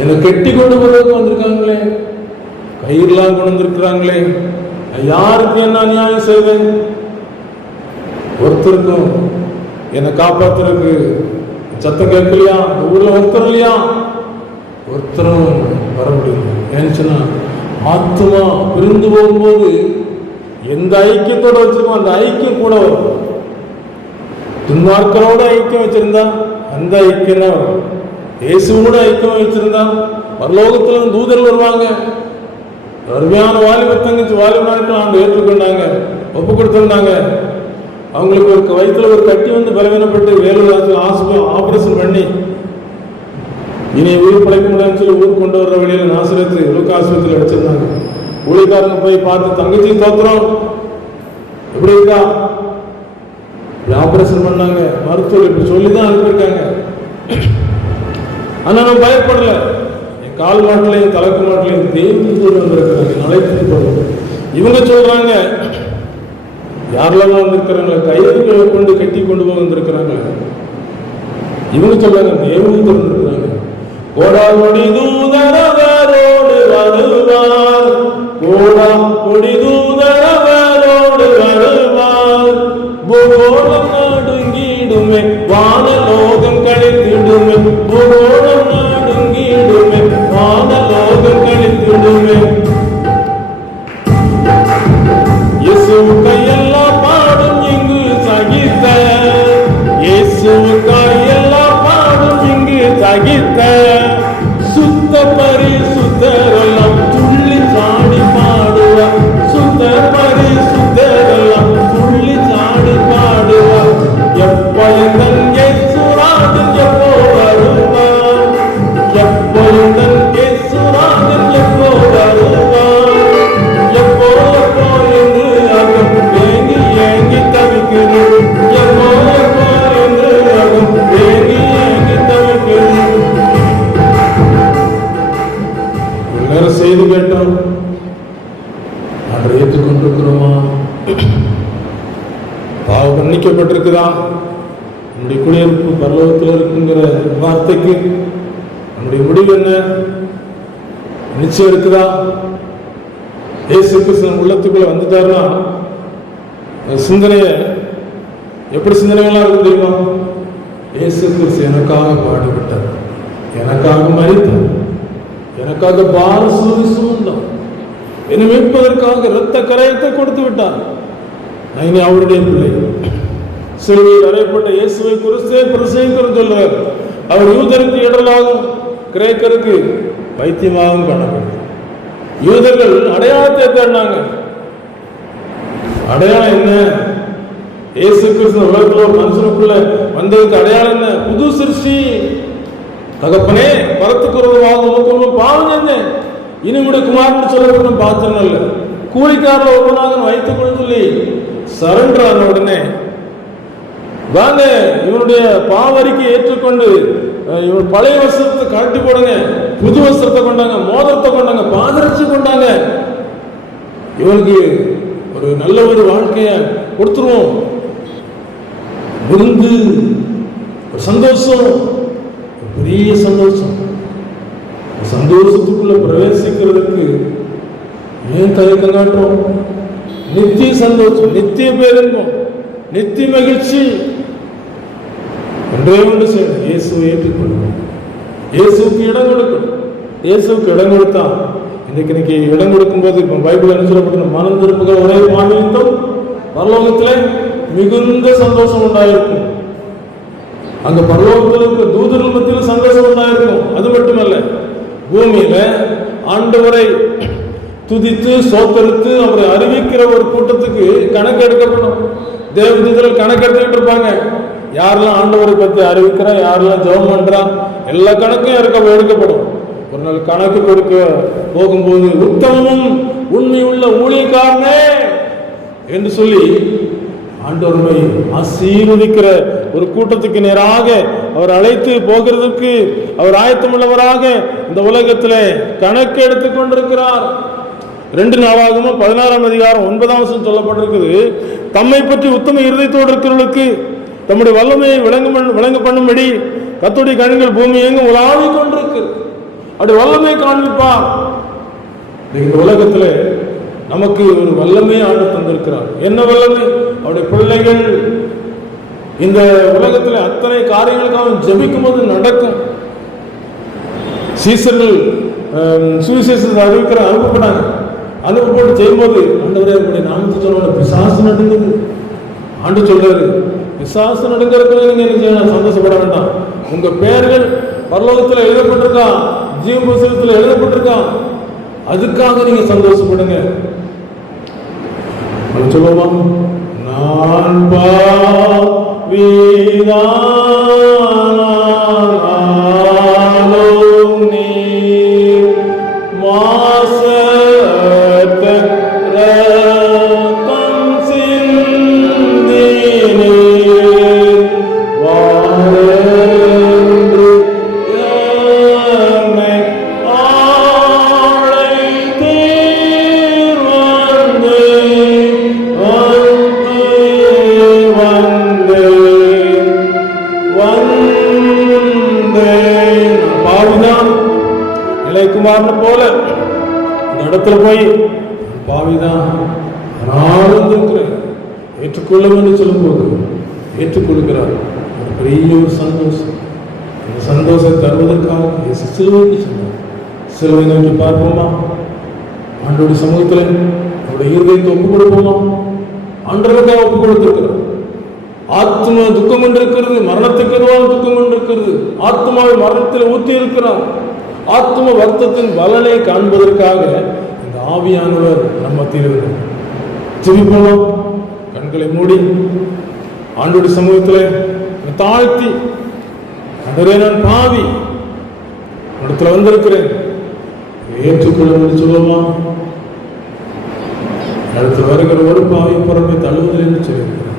என்னை கெட்டி கொண்டு போறதுக்கு வந்திருக்காங்களே, கயிறுலாம் கொண்டு வந்திருக்கிறாங்களே, யாருக்கு என்ன அநியாயம் செய்வேன்? ஒருத்தருக்கும் என்னை காப்பாத்துறதுக்கு சத்தம் கேட்கலையா? ஊர்ல ஒருத்தர் இல்லையா? ஒருத்தரும் வர முடியும். ஏன்னு சொன்னா ஆத்மா பிரிந்து போகும்போது எந்த ஐக்கியத்தோட வச்சிருக்கோம் அந்த ஐக்கியம் கூட வரும். துன்மார்க்கரோட ஐக்கியம் வச்சிருந்தா அந்த ஐக்கியம் தான் வரும். இயேசுவோட ஐக்கியம் வச்சிருந்தா பரலோகத்துல தூதர்கள் வருவாங்க. அருமையான வாலிபத்தங்கச்சி வாலிபனாட்கள் அவங்க ஏற்றுக்கொண்டாங்க, ஒப்பு கொடுத்திருந்தாங்க. அவங்களுக்கு ஒரு வயிற்றுல ஒரு கட்டி வந்து பலவீனப்பட்டு வேலூர் ஆபரேஷன் பண்ணி இனி ஊர் படைக்க முடியாதுன்னு சொல்லி ஊர் கொண்டு வர்ற வழியில நாசரத்து லூக்கா ஆஸ்பத்திரியில் வச்சிருந்தாங்க. ஊழியக்காரங்க போய் பார்த்து தங்கச்சி தோத்துறோம் எப்படி இருக்கா, ஆபரேஷன் பண்ணாங்க, மருத்துவர் இப்படி சொல்லிதான் அனுப்பியிருக்காங்க. ஆனா நான் பயப்படல. என் கால் மாட்டிலையும் தலைக்கு மாட்டிலையும் தேய்ந்து வந்திருக்கிறாங்க, நலைத்து போடுவோம். இவங்க சொல்றாங்க யாரெல்லாம் வந்திருக்கிறாங்க, கயிறுகளை கொண்டு கட்டி கொண்டு போய் வந்திருக்கிறாங்க. இவங்க சொல்றாங்க தேவன் வந்திருக்கிறாங்க. கோடாமொழி தூதரவரோடு வருவார், கோடாமொழி தூதரவரோடு வருவார், பூகோளம் நடுங்கிடுமே, வானலோகம் கழித்திடுமே. பூகோளம் நடுங்கிடுமே, வானலோகம் கழித்திடுமே. இயேசுவுக்காய் எல்லா பாடும் இங்கு சகித்த, இயேசுவுக்காய் எல்லா பாடும் இங்கு சகித்த சுத்த பரிசுத்தரெல்லாம் துள்ளி சாடி பாடுவார். சுத்த பரிசுத்தரெல்லாம் துள்ளி சாடி பாடுவார். எப்பொழுதன் இயேசுராஜன் எப்போ வருவார், எப்பொழுதன் இயேசுராஜன் எப்போ வருவார், எப்போ எப்போ என்று அகம் ஏங்கி ஏங்கி தவிக்கிறது. எப்போ எப்போ என்று அகம் ஏங்கி ஏங்கி தவிக்கிறது. செய்து கேட்டோம், அதை ஏற்றுக்கொண்டிருக்கிறோமா? பாவம் மன்னிக்கப்பட்டிருக்குதா? நம்முடைய குடியிருப்பு பரலோகத்தில் இருக்குங்கிற வார்த்தைக்கு நம்முடைய முடிவு என்ன? நிச்சயம் இருக்குதா? இயேசு கிறிஸ்து உள்ளத்துக்குள்ள வந்துட்டாருன்னா சிந்தனைய எப்படி சிந்தனைகள்லாம் இருக்கு தெரியுமா? இயேசு கிறிஸ்து எனக்காக பாடுபட்டார், எனக்காக மரித்தார், எனக்காக பாரசூரி சுமந்தார், என்னை மீட்பதற்காக இரத்த கரையத்தை கொடுத்து விட்டார். நான் இனி அவருடைய பிள்ளை. சிலுவையில் அறையப்பட்ட இயேசுவை குறித்தே பிரசங்கிக்கிறேன் சொல்றார். அவர் யூதருக்கு இடலாகும், கிரேக்கருக்கு பைத்தியமாகவும் காணப்படும். யூதர்கள் அடையாளத்தை தேடினாங்க. அடையாளம் என்ன? இயேசு கிறிஸ்து உலகத்தில் ஒரு மனுஷனுக்குள்ள வந்ததுக்கு அடையாளம் என்ன? புது சிருஷ்டி. தகப்பனே, பரத்துக்கு ஒரு பாவம் செஞ்சேன், இனி கூட குமார்னு சொல்லப்பட்ட பாத்திரம் இல்லை, கூலிக்காரில் ஒருவனாக வைத்துக் கொள்ள சொல்லி சரண்டர் ஆன உடனே வாங்க இவனுடைய பாவரிக்கை ஏற்றுக்கொண்டு இவன் பழைய வஸ்திரத்தை கழட்டி போடுங்க, புது வஸ்திரத்தை கொண்டாங்க, மோதிரத்தை கொண்டாங்க, பாதரட்சி கொண்டாங்க, இவனுக்கு ஒரு நல்ல ஒரு வாழ்க்கைய கொடுத்துருவோம். விருந்து, ஒரு சந்தோஷம், பெரிய சந்தோஷம். சந்தோஷத்துக்குள்ள பிரவேசிக்கிறதுக்கு ஏன் தயக்கம் காட்டுறோம்? நித்திய சந்தோஷம், நித்திய பேரின்பம், நித்திய மகிழ்ச்சி. ஒன்றே ஒன்று செய்யணும், இயேசுவை ஏற்றுக்கொள்ளணும், இயேசுக்கு இடம் கொடுக்கணும். இயேசுக்கு இடம் கொடுத்தா இன்னைக்கு இடம் கொடுக்கும்போது இப்போ பைபிள் என்ன சொல்லப்பட்ட மனம் திருப்புகிற ஒரே மாநிலம் பரலோகத்தில் மிகுந்த சந்தோஷம் உண்டாயிருக்கும். அங்க பரலோகத்தில் இருக்க தூதர்கள் மத்தியில் சந்தோஷம் உண்டாயிருக்கும். அது மட்டுமல்ல, பூமியில ஆண்டவரை துதித்து சோத்தரித்து அவரை அறிவிக்கிற ஒரு கூட்டத்துக்கு கணக்கு எடுக்கப்படும். தேவதூதர்கள் கணக்கு எடுத்துக்கிட்டு இருப்பாங்க. யாரெல்லாம் ஆண்டவரை பத்தி அறிவிக்கிறா, யாரெல்லாம் ஜெபம் பண்றா, எல்லா கணக்கும் எடுக்கப்படும். ஒரு நாள் கணக்கு கொடுக்க போகும்போது உத்தமமும் உண்மை உள்ள ஊழியக்காரனே என்று சொல்லி ஆண்டவரை ஆசீர்வதிக்கிற ஒரு கூட்டத்துக்கு நேராக அவர் அழைத்து போகிறதுக்கு அவர் ஆயத்தமுள்ளவராக இந்த உலகத்திலே கணக்கு எடுத்துக் கொண்டிருக்கிறார். 2 நாளாகமும் 16ஆம் அதிகாரம் 9ஆம் வசனம் சொல்லப்பட்டிருக்குது. தம்மை பற்றி உத்தம இருதயத்தோடு இருக்கிறவர்களுக்கு தம்முடைய வல்லமையை விளங்க பண்ணும்படி கர்த்தருடைய கண்கள் பூமி எங்கும் உலாவி கொண்டிருக்கு. அப்படி வல்லமையை காண்பிப்பார். இந்த உலகத்திலே நமக்கு ஒரு வல்லமையை ஆண்டு தந்திருக்கிறார். என்ன வல்லமை? அவருடைய பிள்ளைகள் இந்த உலகத்தில் அத்தனை காரியங்களுக்காக ஜெபிக்கும் போது நடக்கும். சீசர்கள் சுவிசேஷத்தை அனுப்பப்பட்டாங்க. அனுப்பப்பட்டு செய்யும்போது ஆண்டவரே நாமத்தை சொல்ல பிசாசு நடுங்குது. ஆண்டு சொல்றாரு, பிசாசு நடுங்கிறதுக்கு நீங்க என்ன செய்யணும்? சந்தோஷப்பட வேண்டாம். உங்க பெயர்கள் பரலோகத்தில் எழுதப்பட்டிருக்கா, ஜீவ புஸ்தகத்தில் எழுதப்பட்டிருக்கா, அதுக்காக நீங்க சந்தோஷப்படுங்க. சொல்லுவோமா? நான் பாவிதானாலும் நீ மாசற்ற இரத்தம் சிந்தினீர் வாழென்று என்னை அழைத்தீர். பாவிதான் இளையகுமாரனை போல இந்த இடத்துல போய் பாவிதான் நான் இருக்கிறேன், ஏற்றுக்கொள்ளும் என்று சொல்லும்போது ஏற்றுக்கொள்கிறார். ஒரு பெரிய ஒரு சந்தோஷம். அந்த சந்தோஷத்தை தருவதற்காக இயேசு சிலுவைக்கு சொன்னார். சிலுவை நோக்கி பார்ப்போமா? ஆண்டோடைய சமூகத்தில் அவருடைய இருதயத்தை ஒப்புக் கொடுப்போமா? ஆண்டவருக்காக ஒப்புக் கொடுத்திருக்கிறார். ஆத்ம துக்கம் கொண்டிருக்கிறது, மரணத்துக்கு எதுவான துக்கம் கொண்டிருக்கிறது. ஆத்மாவை மரணத்தில் ஊற்றி இருக்கிறார். ஆத்ம வருத்தத்தின் பலனை காண்பதற்காக இந்த ஆவியானவர் நம்ம மத்தியில் இருக்கிறார். ஜெபிப்போமா? கண்களை மூடி ஆண்டோடைய சமூகத்தில் தாழ்த்தி, ஆண்டவரே நான் பாவி, இடத்துல வந்திருக்கிறேன், ஏற்றுக்கொள்ளும் என்று சொல்லுமா? அடுத்து வருகிற ஒரு பாவி புறமை தழுவுதல் என்று சொல்லியிருக்கிறார்.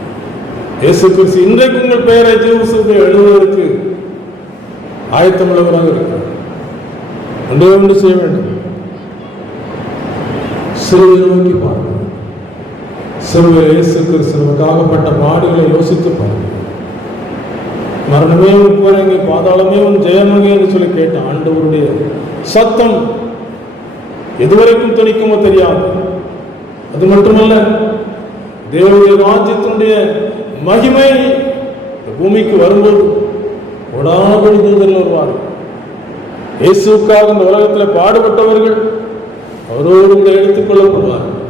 இயேசு கிறிஸ்து இன்றைக்கு உங்கள் பெயரை ஜீவசுக்கு எழுதுவதற்கு ஆயத்தமுள்ளவராக இருக்கிறார். ஒன்றே ஒன்று செய்ய வேண்டும், சிலுவை நோக்கி பாருங்கள். சிலுவையில் இயேசு கிறிஸ்துவுக்காகப்பட்ட பாடுகளை யோசித்து பாருங்கள். மரணமே உன் போறீங்க, பாதாளமே உன் ஜெயமங்க என்று சொல்லி கேட்ட ஆண்டவருடைய சத்தம் எதுவரைக்கும் துணிக்குமோ தெரியாது. அது மட்டுமல்ல, தேவனுடைய ராஜ்யத்தினுடைய மகிமை பூமிக்கு வரும்போது கொடாபடி தூதர்கள் வருவார்கள். இயேசுக்காக இந்த உலகத்தில் பாடுபட்டவர்கள் அவரோடு கூட எடுத்துக் கொள்ளப்படுவார்கள்.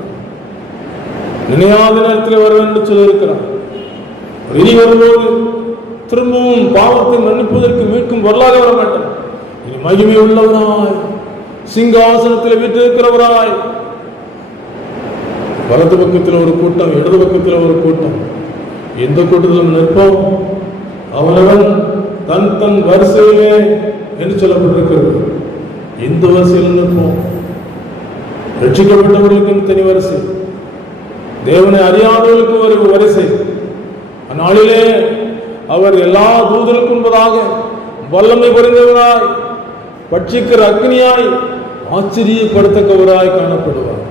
நினையாத நேரத்தில் வருவேன் என்று சொல்லியிருக்கிறார். இனி வரும்போது திரும்பவும் பாவத்தை மன்னிப்பதற்கு மீட்கும் வரலாறு வர மாட்டார். இனி மகிமை உள்ளவராய் சிங்காசனத்தில் வீற்றிருக்கிறவராய், வலது பக்கத்தில் ஒரு கூட்டம், இடது பக்கத்தில் ஒரு கூட்டம். எந்த கூட்டத்திலும் நிற்போம்? அவனவன் தன் தன் வரிசையிலே என்று சொல்லப்பட்டிருக்கிறது. எந்த வரிசையில் நிற்போம்? ரட்சிக்கப்பட்டவர்களுக்கு தனி வரிசை, தேவனை அறியாதவர்களுக்கு ஒரு வரிசை. அந்நாளிலே அவர் எல்லா தூதருக்கும் முன்பதாக வல்லமை புரிந்தவராய், பட்சிக்கிற அக்னியாய், ஆச்சரியப்படுத்தக்கவராய் காணப்படுவார்.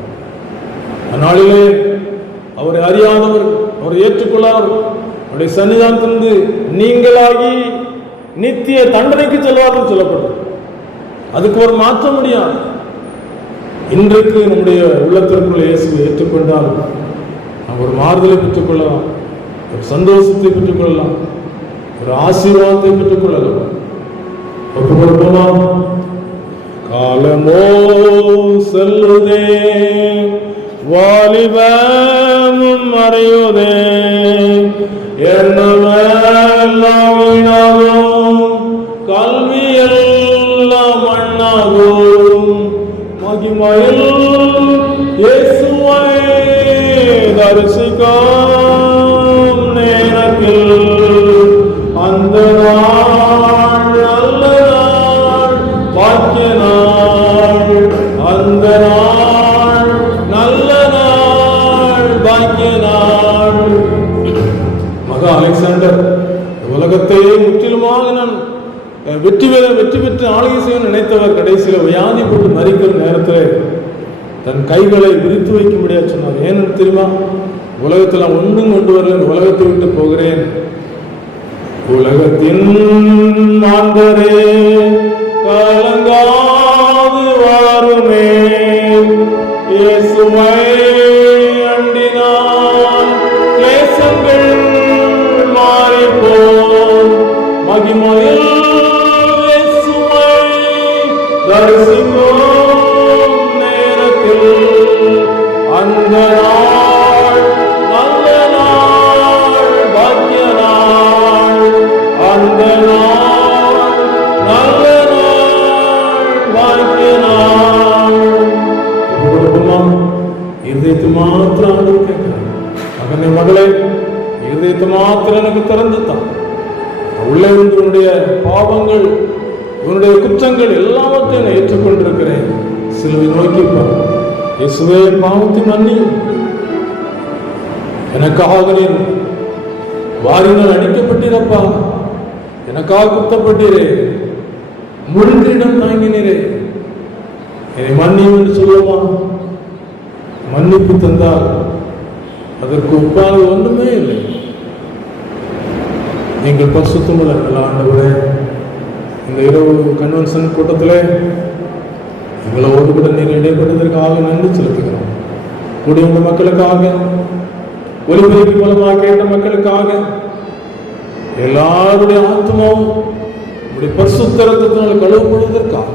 அந்நாளிலே அவரை அறியாதவர், அவரை ஏற்றுக்கொள்ளார், அவருடைய சன்னிதானத்திலிருந்து நீங்களாகி நித்திய தண்டனைக்கு செல்வார்கள் சொல்லப்பட்டது. அதுக்கு ஒரு மாற்ற முடியாது. இன்றைக்கு நம்முடைய உள்ளத்திற்குள்ள இயேசுவை ஏற்றுக்கொண்டால் நாம் ஒரு மாறுதலை பெற்றுக்கொள்ளலாம், ஒரு சந்தோஷத்தை பெற்றுக்கொள்ளலாம், ஒரு ஆசீர்வாதத்தை பெற்றுக்கொள்ளலாம். ஒப்புக் கொடுப்போமா? காலமோ செல்லுதே, வாலிபமும் மறையுதே, எண்ணமெல்லாம் வீணாகும், கல்வியெல்லாம் மண்ணாகும், மகிமையில் இயேசுவை தரிசிக்கும் நேரத்தில் அந்த நாள் நல்ல நாள், பாக்கிய நாள், அந்த நாள் நல்ல நாள், பாக்கிய நாள். மகா அலெக்சாண்டர் உலகத்தையே முற்றிலுமாக நான் வெற்றி பெற்று ஆளுகை செய்ய நினைத்தவர் கடைசியில் வியாதிப்பட்டு மறிக்கிற நேரத்தில் தன் கைகளை விரித்து வைக்க முடியாது சொன்னார். ஏன்னு தெரியுமா? உலகத்தில் ஒன்றும் கொண்டு வரல, உலகத்தை விட்டு போகிறேன். உலகத்தின் மாந்தரே கலங்காது வாருமே, இயேசுவை அண்டினான் கிளேசங்கள் மாறிப்போம், மகிமையில் இயேசுவை தரிசிக்கும் நேரத்தில் அந்த நாள் நல்ல நாள், பாக்கிய நாள், அந்த நாள் நல்ல நாள், பாக்கிய நாள். இருதயத்தை மாத்திரம் கேட்கிறேன். மகனே மகளே, இருதயத்தை மாத்திரம் எனக்கு திறந்துத்தான். உள்ளே இருந்து உன்னுடைய பாவங்கள், உன்னுடைய குற்றங்கள் எல்லாவற்றையும் நான் ஏற்றுக்கொண்டிருக்கிறேன். சிலுவை நோக்கிப்பார். இயேசுவே, பாவத்தை மன்னியும், எனக்காக நீர் வாரினால் அடிக்கப்பட்டீரப்பா, எனக்காக குத்தப்பட்டீரே, முழுந்திடம் தாங்கினீரே, என்னை மன்னியும் என்று சொல்லுமா? மன்னிப்பு தந்தால் அதற்கு ஒப்பானது ஒன்றுமே இல்லை. நீங்கள் பரிசுத்தமுள்ள ஆண்டவரே, இந்த இரவு கன்வென்ஷன் கூட்டத்தில் எங்களோடு கூட நீங்கள் இடைப்பட்டதற்காக நன்றி செலுத்துகிறோம். கூடிய உங்கள் மக்களுக்காக ஒலிபெருக்கி மூலமாக கேட்ட மக்களுக்காக, எல்லாருடைய ஆத்மாவும் உடைய பரிசுத்த இரத்தத்தினால் கழுவப்படுவதற்காக